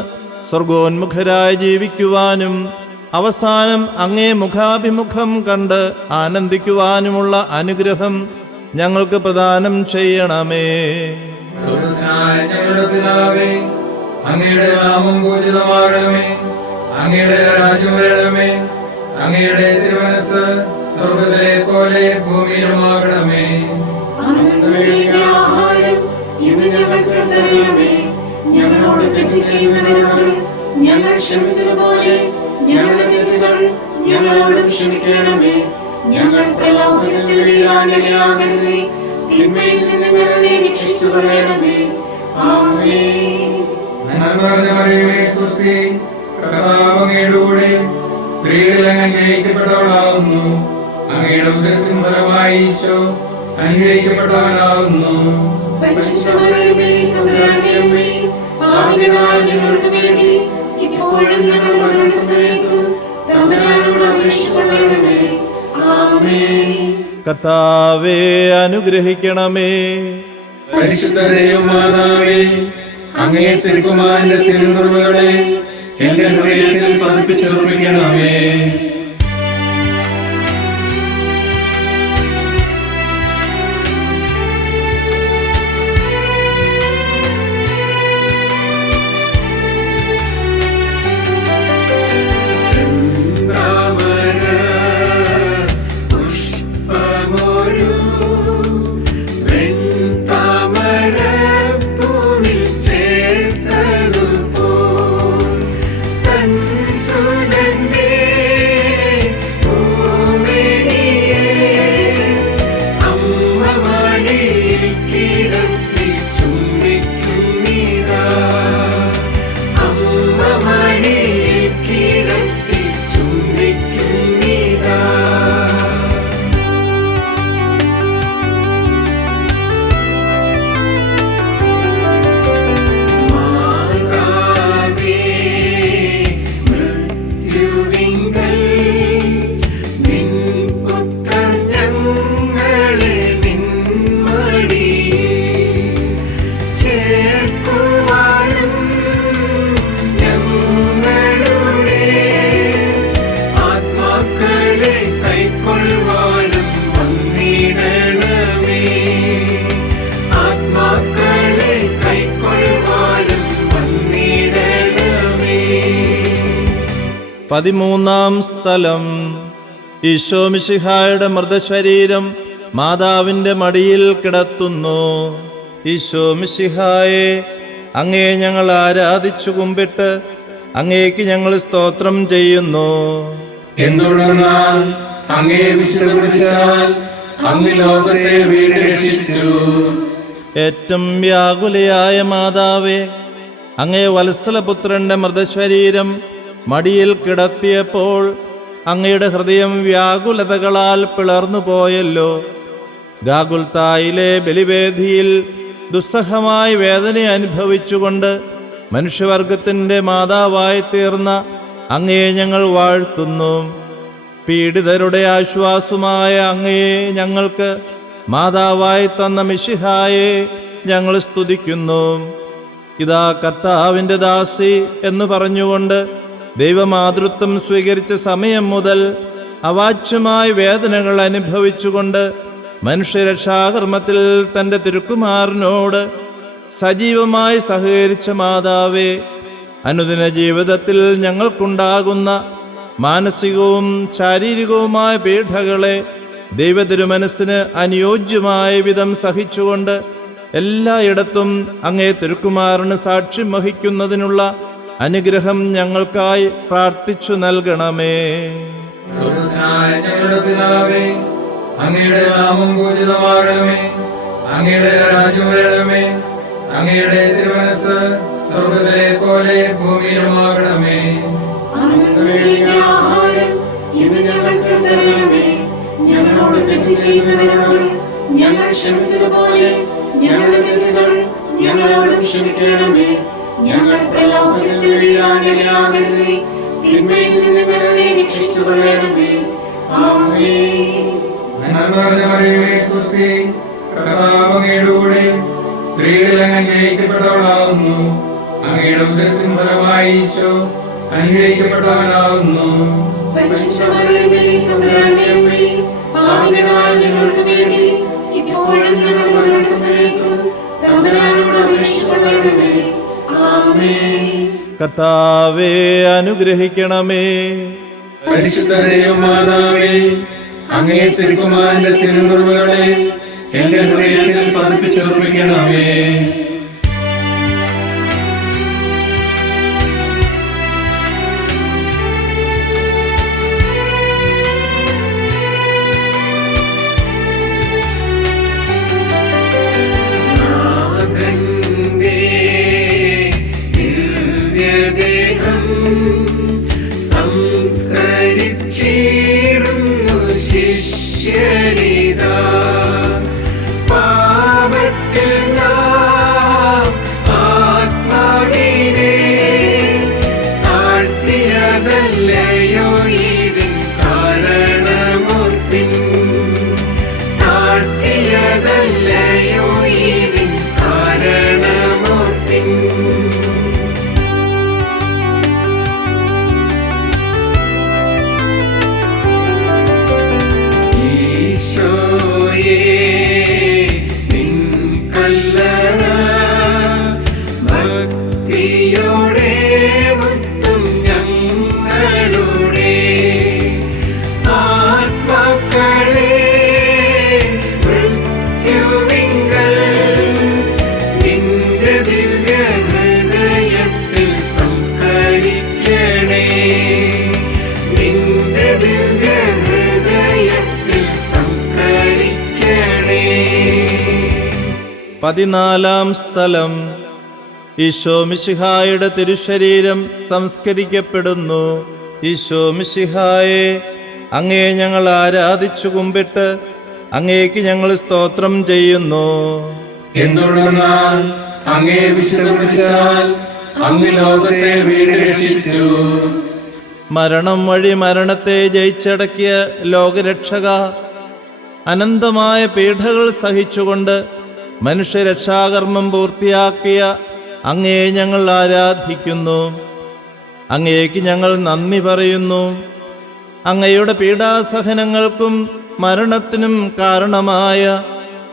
സ്വർഗോന്മുഖരായി ജീവിക്കുവാനും അവസാനം അങ്ങേ മുഖാഭിമുഖം കണ്ട് ആനന്ദിക്കുവാനുമുള്ള അനുഗ്രഹം ഞങ്ങൾക്ക് പ്രദാനം ചെയ്യണമേ. സ്വർഗ്ഗസ്ഥനായ ഞങ്ങളുടെ പിതാവേ, അങ്ങയുടെ നാമം പൂജിതമാകണമേ. അങ്ങയുടെ രാജ്യം വരണമേ. അങ്ങയുടെ തിരുമനസ്സ് സ്വർഗ്ഗത്തിലെ പോലെ ഭൂമിയിലുമാകണമേ. അന്നു വേണ്ട ആഹാരം ഇന്ന് ഞങ്ങൾക്ക് തരണമേ. ഞങ്ങളോട് തെറ്റ് ചെയ്യുന്നവരോട് ഞങ്ങൾ ക്ഷമിച്ചതുപോലെ ഞങ്ങളുടെ തെറ്റുകൾ ഞങ്ങളോടും ക്ഷമിക്കണമേ. ഞങ്ങൾ പ്രലോഭനത്തിൽ വീഴാനിടയാകരുതേ. തിന്മയിൽ നിന്ന് ഞങ്ങളെ രക്ഷിച്ചുകൊള്ളണമേ. ആമേൻ. നന്മ നിറഞ്ഞ മറിയമേ, സ്വസ്തി, കർത്താവ് അങ്ങയുടെ കൂടെ സ്ത്രീകളിൽ അങ്ങ് അനുഗ്രഹിക്കപ്പെട്ടവളാകുന്നു. അങ്ങയുടെ ഉദരത്തിൻ ഫലമായി ഈശോ അനുഗ്രഹിക്കപ്പെട്ടവനാകുന്നു. പരിശുദ്ധ മറിയമേ, തമ്പുരാന്റെ അമ്മേ, പാപികളായ ഞങ്ങൾക്ക് വേണ്ടി ഇപ്പോഴും ഞങ്ങളുടെ മരണസമയത്തും തമ്പുരാനോട് അപേക്ഷിച്ചുകൊള്ളണമേ. ആമേൻ. കർത്താവേ, അനുഗ്രഹിക്കണമേ. പരിശുദ്ധ ദൈവമാതാവേ, അങ്ങേ തിരുക്കുമാരന്റെ തിരുമുറിവുകളെ എന്റെ ഹൃദയത്തിൽ പതിപ്പിച്ചുറപ്പിക്കണമേ. പതിമൂന്നാം സ്ഥലം. ഈശോ മിശിഹായുടെ മൃതശരീരം മാതാവിന്റെ മടിയിൽ കിടത്തുന്നു. ഈശോ മിശിഹായെ, അങ്ങേ ഞങ്ങൾ ആരാധിച്ചു കുമ്പിട്ട് അങ്ങേക്ക് ഞങ്ങൾ സ്തോത്രം ചെയ്യുന്നു. എന്തുകൊണ്ടെന്നാൽ അങ്ങേ വിശുദ്ധീകരിച്ചാൽ അങ്ങ് ലോകത്തെ വീട് രക്ഷിച്ചു. ഏറ്റവും വ്യാകുലയായ മാതാവേ, അങ്ങേ വത്സലപുത്രന്റെ മൃതശരീരം മടിയിൽ കിടത്തിയപ്പോൾ അങ്ങയുടെ ഹൃദയം വ്യാകുലതകളാൽ പിളർന്നു പോയല്ലോ. ഗാഗുൽത്തായിലെ ബലിവേദിയിൽ ദുസ്സഹമായ വേദന അനുഭവിച്ചുകൊണ്ട് മനുഷ്യവർഗത്തിൻ്റെ മാതാവായി തീർന്ന അങ്ങയെ ഞങ്ങൾ വാഴ്ത്തുന്നു. പീഡിതരുടെ ആശ്വാസമായ അങ്ങയെ ഞങ്ങൾക്ക് മാതാവായി തന്ന മിശിഹായെ ഞങ്ങൾ സ്തുതിക്കുന്നു. ഇതാ കർത്താവിൻ്റെ ദാസി എന്ന് പറഞ്ഞുകൊണ്ട് ദൈവമാതൃത്വം സ്വീകരിച്ച സമയം മുതൽ അവാച്യമായ വേദനകൾ അനുഭവിച്ചുകൊണ്ട് മനുഷ്യരക്ഷാകർമ്മത്തിൽ തൻ്റെ തിരുക്കുമാരനോട് സജീവമായി സഹകരിച്ച മാതാവേ, അനുദിന ജീവിതത്തിൽ ഞങ്ങൾക്കുണ്ടാകുന്ന മാനസികവും ശാരീരികവുമായ പീഡകളെ ദൈവതിരുമനസ്സിന് അനുയോജ്യമായ വിധം സഹിച്ചുകൊണ്ട് എല്ലായിടത്തും അങ്ങേ തിരുക്കുമാരന് സാക്ഷ്യം വഹിക്കുന്നതിനുള്ള അനുഗ്രഹം ഞങ്ങൾക്കായി പ്രാർത്ഥിച്ചു നൽകണമേ. സ്വർഗ്ഗസ്ഥനായ ഞങ്ങളുടെ പിതാവേ, അങ്ങയുടെ നാമം പൂജിതമാകണമേ. അങ്ങയുടെ രാജ്യം വരണമേ. അങ്ങയുടെ തിരുമനസ്സ് സ്വർഗ്ഗത്തിലെ പോലെ ഭൂമിയിലുമാകണമേ. അന്നു വേണ്ട ആഹാരം ഇന്ന് ഞങ്ങൾക്ക് തരണമേ. ഞങ്ങളോട് തെറ്റ് ചെയ്യുന്നവരോട് ഞങ്ങൾ ക്ഷമിച്ചതുപോലെ ഞങ്ങളുടെ തെറ്റുകൾ ഞങ്ങളോടും ക്ഷമിക്കണമേ. ഞങ്ങൾ പ്രലോഭനത്തിൽ വീഴാനിടയാകരുതേ. തിന്മയിൽ നിന്ന് ഞങ്ങളെ രക്ഷിച്ചുകൊള്ളണമേ. ആമേൻ. നന്മ നിറഞ്ഞ മറിയമേ, സ്വസ്തി, കർത്താവ് അങ്ങയുടെ കൂടെ സ്ത്രീകളിൽ അങ്ങ് അനുഗ്രഹിക്കപ്പെട്ടവളാകുന്നു. അങ്ങയുടെ ഉദരത്തിൻ ഫലമായി ഈശോ അനുഗ്രഹിക്കപ്പെട്ടവനാകുന്നു. പരിശുദ്ധ മറിയമേ, തമ്പുരാന്റെ അമ്മേ, പാപികളായ ഞങ്ങൾക്ക് വേണ്ടി ഇപ്പോഴും ഞങ്ങളുടെ മരണസമയത്തും തമ്പുരാനോട് അപേക്ഷിച്ചുകൊള്ളണമേ. ആമേൻ. കർത്താവേ അനുഗ്രഹിക്കണമേ. പരിശുദ്ധ ദൈവമാതാവേ, അങ്ങേ തിരുക്കുമാരന്റെ തിരുമുറിവുകളെ എന്റെ ഹൃദയത്തിൽ പതിപ്പിച്ചുറപ്പിക്കണമേ. പതിനാലാം സ്ഥലം. ഈശോ മിശിഹായുടെ തിരുശരീരം സംസ്കരിക്കപ്പെടുന്നു. ഈശോ മിശിഹായെ, അങ്ങേ ഞങ്ങൾ ആരാധിച്ചു കുമ്പിട്ട് അങ്ങേക്ക് ഞങ്ങൾ സ്തോത്രം ചെയ്യുന്നു. എന്തുകൊണ്ടെന്നാൽ അങ്ങേ വിശുദ്ധീകരിച്ചാൽ അങ്ങ് ലോകത്തെ വീണ്ടുരക്ഷിച്ചു. മരണം വഴി മരണത്തെ ജയിച്ചടക്കിയ ലോകരക്ഷക, അനന്തമായ പീഡകൾ സഹിച്ചുകൊണ്ട് മനുഷ്യരക്ഷാകർമ്മം പൂർത്തിയാക്കിയ അങ്ങയെ ഞങ്ങൾ ആരാധിക്കുന്നു. അങ്ങേക്ക് ഞങ്ങൾ നന്ദി പറയുന്നു. അങ്ങയുടെ പീഡാസഹനങ്ങൾക്കും മരണത്തിനും കാരണമായ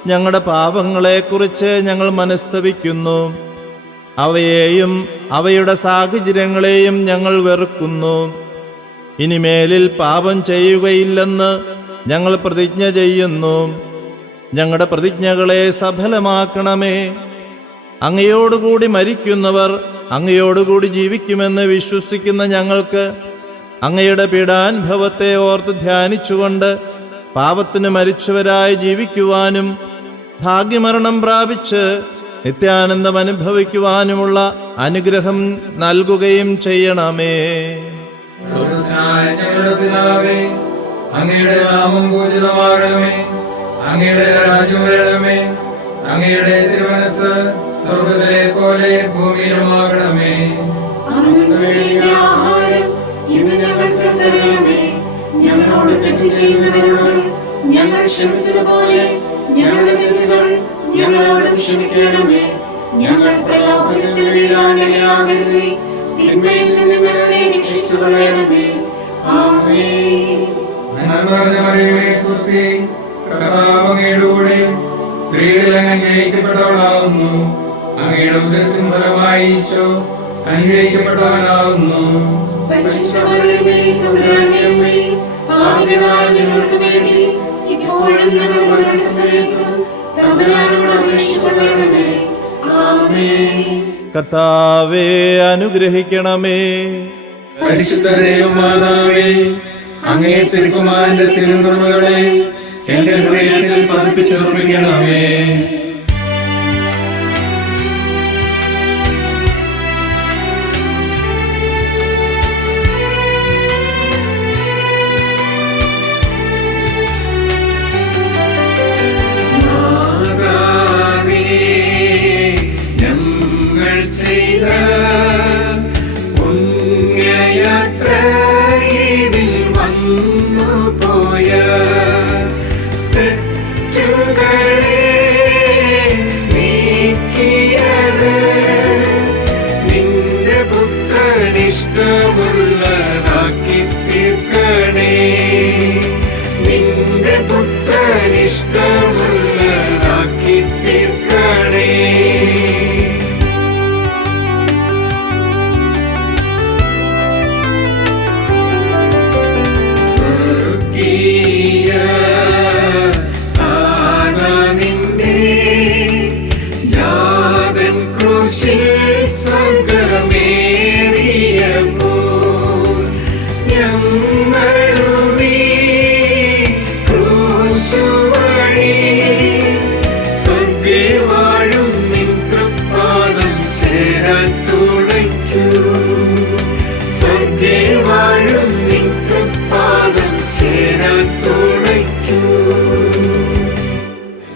ഞങ്ങളുടെ പാപങ്ങളെക്കുറിച്ച് ഞങ്ങൾ മനസ്തപിക്കുന്നു. അവയെയും അവയുടെ സാഹചര്യങ്ങളെയും ഞങ്ങൾ വെറുക്കുന്നു. ഇനിമേലിൽ പാപം ചെയ്യുകയില്ലെന്ന് ഞങ്ങൾ പ്രതിജ്ഞ ചെയ്യുന്നു. ഞങ്ങളുടെ പ്രതിജ്ഞകളെ സഫലമാക്കണമേ. അങ്ങയോടുകൂടി മരിക്കുന്നവർ അങ്ങയോടുകൂടി ജീവിക്കുമെന്ന് വിശ്വസിക്കുന്ന ഞങ്ങൾക്ക് അങ്ങയുടെ പീഡാനുഭവത്തെ ഓർത്ത് ധ്യാനിച്ചുകൊണ്ട് പാപത്തിന് മരിച്ചവരായി ജീവിക്കുവാനും ഭാഗ്യമരണം പ്രാപിച്ച് നിത്യാനന്ദം അനുഭവിക്കുവാനുമുള്ള അനുഗ്രഹം നൽകുകയും ചെയ്യണമേ. സ്വർഗ്ഗസ്ഥനായ ഞങ്ങളുടെ പിതാവേ, അങ്ങയുടെ നാമം പൂജിതമാകണമേ. അങ്ങയുടെ രാജ്യം വരണമേ. അങ്ങയുടെ തിരുമനസ്സ് സ്വർഗ്ഗത്തിലെ പോലെ ഭൂമിയിലുമാകണമേ. അന്നു വേണ്ട ആഹാരം ഇന്ന് ഞങ്ങൾക്ക് തരണമേ. ഞങ്ങളോട് തെറ്റ് ചെയ്യുന്നവരോട് ഞങ്ങൾ ക്ഷമിച്ചതുപോലെ ഞങ്ങളുടെ തെറ്റുകൾ ഞങ്ങളോടും ക്ഷമിക്കണമേ. ഞങ്ങൾ പ്രലോഭനത്തിൽ വീഴാനിടയാകരുതേ. തിന്മയിൽ നിന്ന് ഞങ്ങളെ രക്ഷിച്ചുകൊള്ളണമേ. ആമേൻ. നന്മ നിറഞ്ഞ മറിയമേ, സ്വസ്തി, കർത്താവ് അങ്ങയുടെ കൂടെ സ്ത്രീകളിൽ അങ്ങ് അനുഗ്രഹിക്കപ്പെട്ടവളാകുന്നു. അങ്ങയുടെ ഉദരത്തിൻ ഫലമായി ഈശോ അനുഗ്രഹിക്കപ്പെട്ടവനാകുന്നു. പരിശുദ്ധ മറിയമേ, തമ്പുരാന്റെ അമ്മേ, പാപികളായ ഞങ്ങൾക്ക് വേണ്ടി ഇപ്പോഴും ഞങ്ങളുടെ മരണസമയത്തും തമ്പുരാനോട് അപേക്ഷിച്ചുകൊള്ളണമേ. ആമേൻ. കർത്താവേ അനുഗ്രഹിക്കണമേ. പരിശുദ്ധ ദൈവമാതാവേ, അങ്ങേ തിരുക്കുമാരന്റെ തിരുമുറിവുകളെ എന്റെ ഹൃദയത്തിൽ പതിപ്പിച്ചുറപ്പിക്കണമേ. ഞങ്ങൾ ചെയ്ത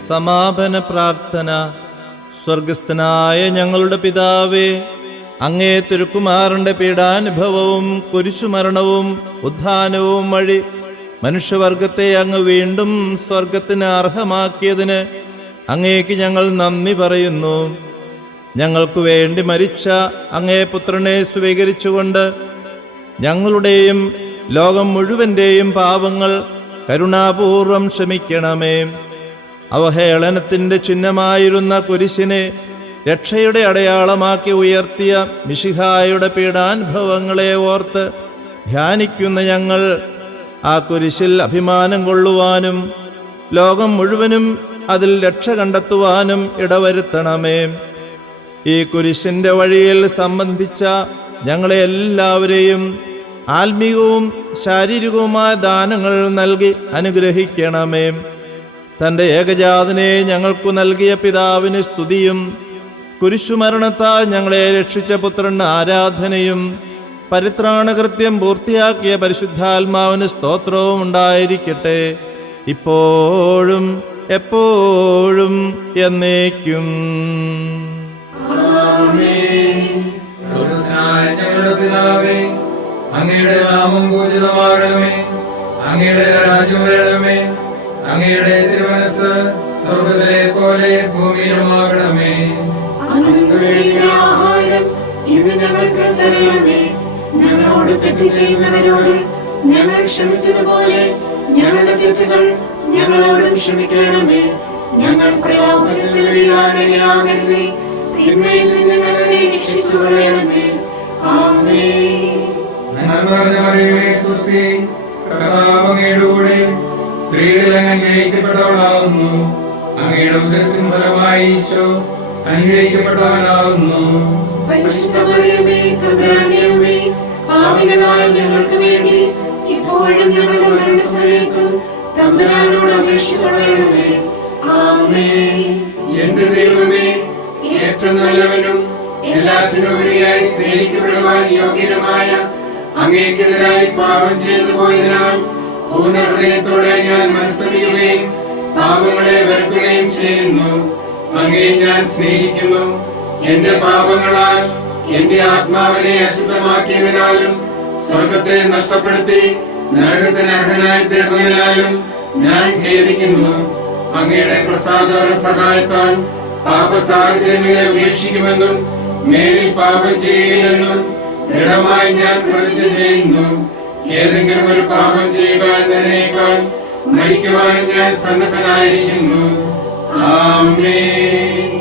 സമാപന പ്രാർത്ഥന. സ്വർഗസ്ഥനായ ഞങ്ങളുടെ പിതാവേ, അങ്ങേ തിരുക്കുമാരന്റെ പീഡാനുഭവവും കുരിശുമരണവും ഉത്ഥാനവും വഴി മനുഷ്യവർഗത്തെ അങ്ങ് വീണ്ടും സ്വർഗത്തിന് അർഹമാക്കിയതിന് അങ്ങേക്ക് ഞങ്ങൾ നന്ദി പറയുന്നു. ഞങ്ങൾക്ക് വേണ്ടി മരിച്ച അങ്ങേ പുത്രനെ സ്വീകരിച്ചുകൊണ്ട് ഞങ്ങളുടെയും ലോകം മുഴുവൻ്റെയും പാപങ്ങൾ കരുണാപൂർവം ക്ഷമിക്കണമേ. അവഹേളനത്തിൻ്റെ ചിഹ്നമായിരുന്ന കുരിശിനെ രക്ഷയുടെ അടയാളമാക്കി ഉയർത്തിയ മിശിഹായുടെ പീഡാനുഭവങ്ങളെ ഓർത്ത് ധ്യാനിക്കുന്ന ഞങ്ങൾ ആ കുരിശിൽ അഭിമാനം കൊള്ളുവാനും ലോകം മുഴുവനും അതിൽ രക്ഷ കണ്ടെത്തുവാനും ഇടവരുത്തണമേ. ഈ കുരിശിൻ്റെ വഴിയിൽ സംബന്ധിച്ച ഞങ്ങളെ എല്ലാവരെയും ആത്മീകവും ശാരീരികവുമായ ദാനങ്ങൾ നൽകി അനുഗ്രഹിക്കണമേ. തൻ്റെ ഏകജാതനെ ഞങ്ങൾക്കു നൽകിയ പിതാവിന് സ്തുതിയും കുരിശുമരണത്താൽ ഞങ്ങളെ രക്ഷിച്ച പുത്രന് ആരാധനയും പരിത്രാണകൃത്യം പൂർത്തിയാക്കിയ പരിശുദ്ധാത്മാവിന് സ്തോത്രവും ഉണ്ടായിരിക്കട്ടെ, ഇപ്പോഴും എപ്പോഴും എന്നേക്കും. സ്വർഗ്ഗസ്ഥനായ ഞങ്ങളുടെ പിതാവേ, അങ്ങയുടെ നാമം പൂജിതമാകണമേ. അങ്ങയുടെ രാജ്യം വരണമേ. അങ്ങയുടെ തിരുമനസ്സ് സ്വർഗ്ഗത്തിലെ പോലെ ഭൂമിയിലുമാകണമേ. അന്നു വേണ്ട ആഹാരം ഇന്ന് ഞങ്ങൾക്ക് തരണമേ. ഞങ്ങളോട് തെറ്റ് ചെയ്യുന്നവരോട് ഞങ്ങൾ ക്ഷമിച്ചതുപോലെ ഞങ്ങളുടെ തെറ്റുകൾ ഞങ്ങളോടും ക്ഷമിക്കണമേ. ഞങ്ങൾ പ്രലോഭനത്തിൽ വീഴാനിടയാകരുതേ, തിന്മയിൽ നിന്ന് ഞങ്ങളെ രക്ഷിച്ചുകൊള്ളണമേ. ആമേൻ. നന്മ നിറഞ്ഞ മറിയമേ, സ്വസ്തി, കർത്താവ് അങ്ങയുടെ കൂടെ സ്ത്രീകളിൽ അങ്ങ് അനുഗ്രഹിക്കപ്പെട്ടവളാകുന്നു. അങ്ങയുടെ ഉദരത്തിൻ ഫലമായി ഈശോ അനുഗ്രഹിക്കപ്പെട്ടവനാകുന്നു. പരിശുദ്ധ മറിയമേ, തമ്പുരാന്റെ അമ്മേ, പാപികളായ ഞങ്ങൾക്ക് വേണ്ടി ഇപ്പോഴും ഞങ്ങളുടെ മരണസമയത്തും തമ്പുരാനോട് അപേക്ഷിച്ചുകൊള്ളണമേ. ആമേൻ. എന്റെ ദൈവമേ, ഏറ്റവും നല്ലവനും എല്ലാറ്റിനുപരിയായി സ്നേഹിക്കപ്പെടുവാൻ യോഗ്യനുമായ അങ്ങേക്കെതിരായി പാപം ചെയ്തു പോയതിനാൽ പൂർണ്ണ ഹൃദയത്തോടെ ഞാൻ മനസ്സറിയുകയും പാപങ്ങളെ വെറുക്കുകയും ചെയ്യുന്നു. അങ്ങേ ഞാൻ സ്നേഹിക്കുന്നു. എന്റെ പാപങ്ങളാൽ എന്റെ ആത്മാവിനെ അശുദ്ധമാക്കിയതിനാലും സ്വർഗത്തെ നഷ്ടപ്പെടുത്തി നരകത്തിന് അർഹനായി തീർന്നതിനാലും ഞാൻ ഖേദിക്കുന്നു. അങ്ങയുടെ പ്രസാദവര സഹായത്താൽ പാപ സാഹചര്യങ്ങളെ ഉപേക്ഷിക്കുമെന്നും മേലിൽ പാപം ചെയ്യുകയെന്നും ദൃഢമായി ഞാൻ പ്രതിജ്ഞ ചെയ്യുന്നു. ഏതെങ്കിലും ഒരു പാപം ചെയ്യുക എന്നതിനേക്കാൾ മരിക്കുവാൻ ഞാൻ സന്നദ്ധനായിരിക്കുന്നു. ആമേൻ.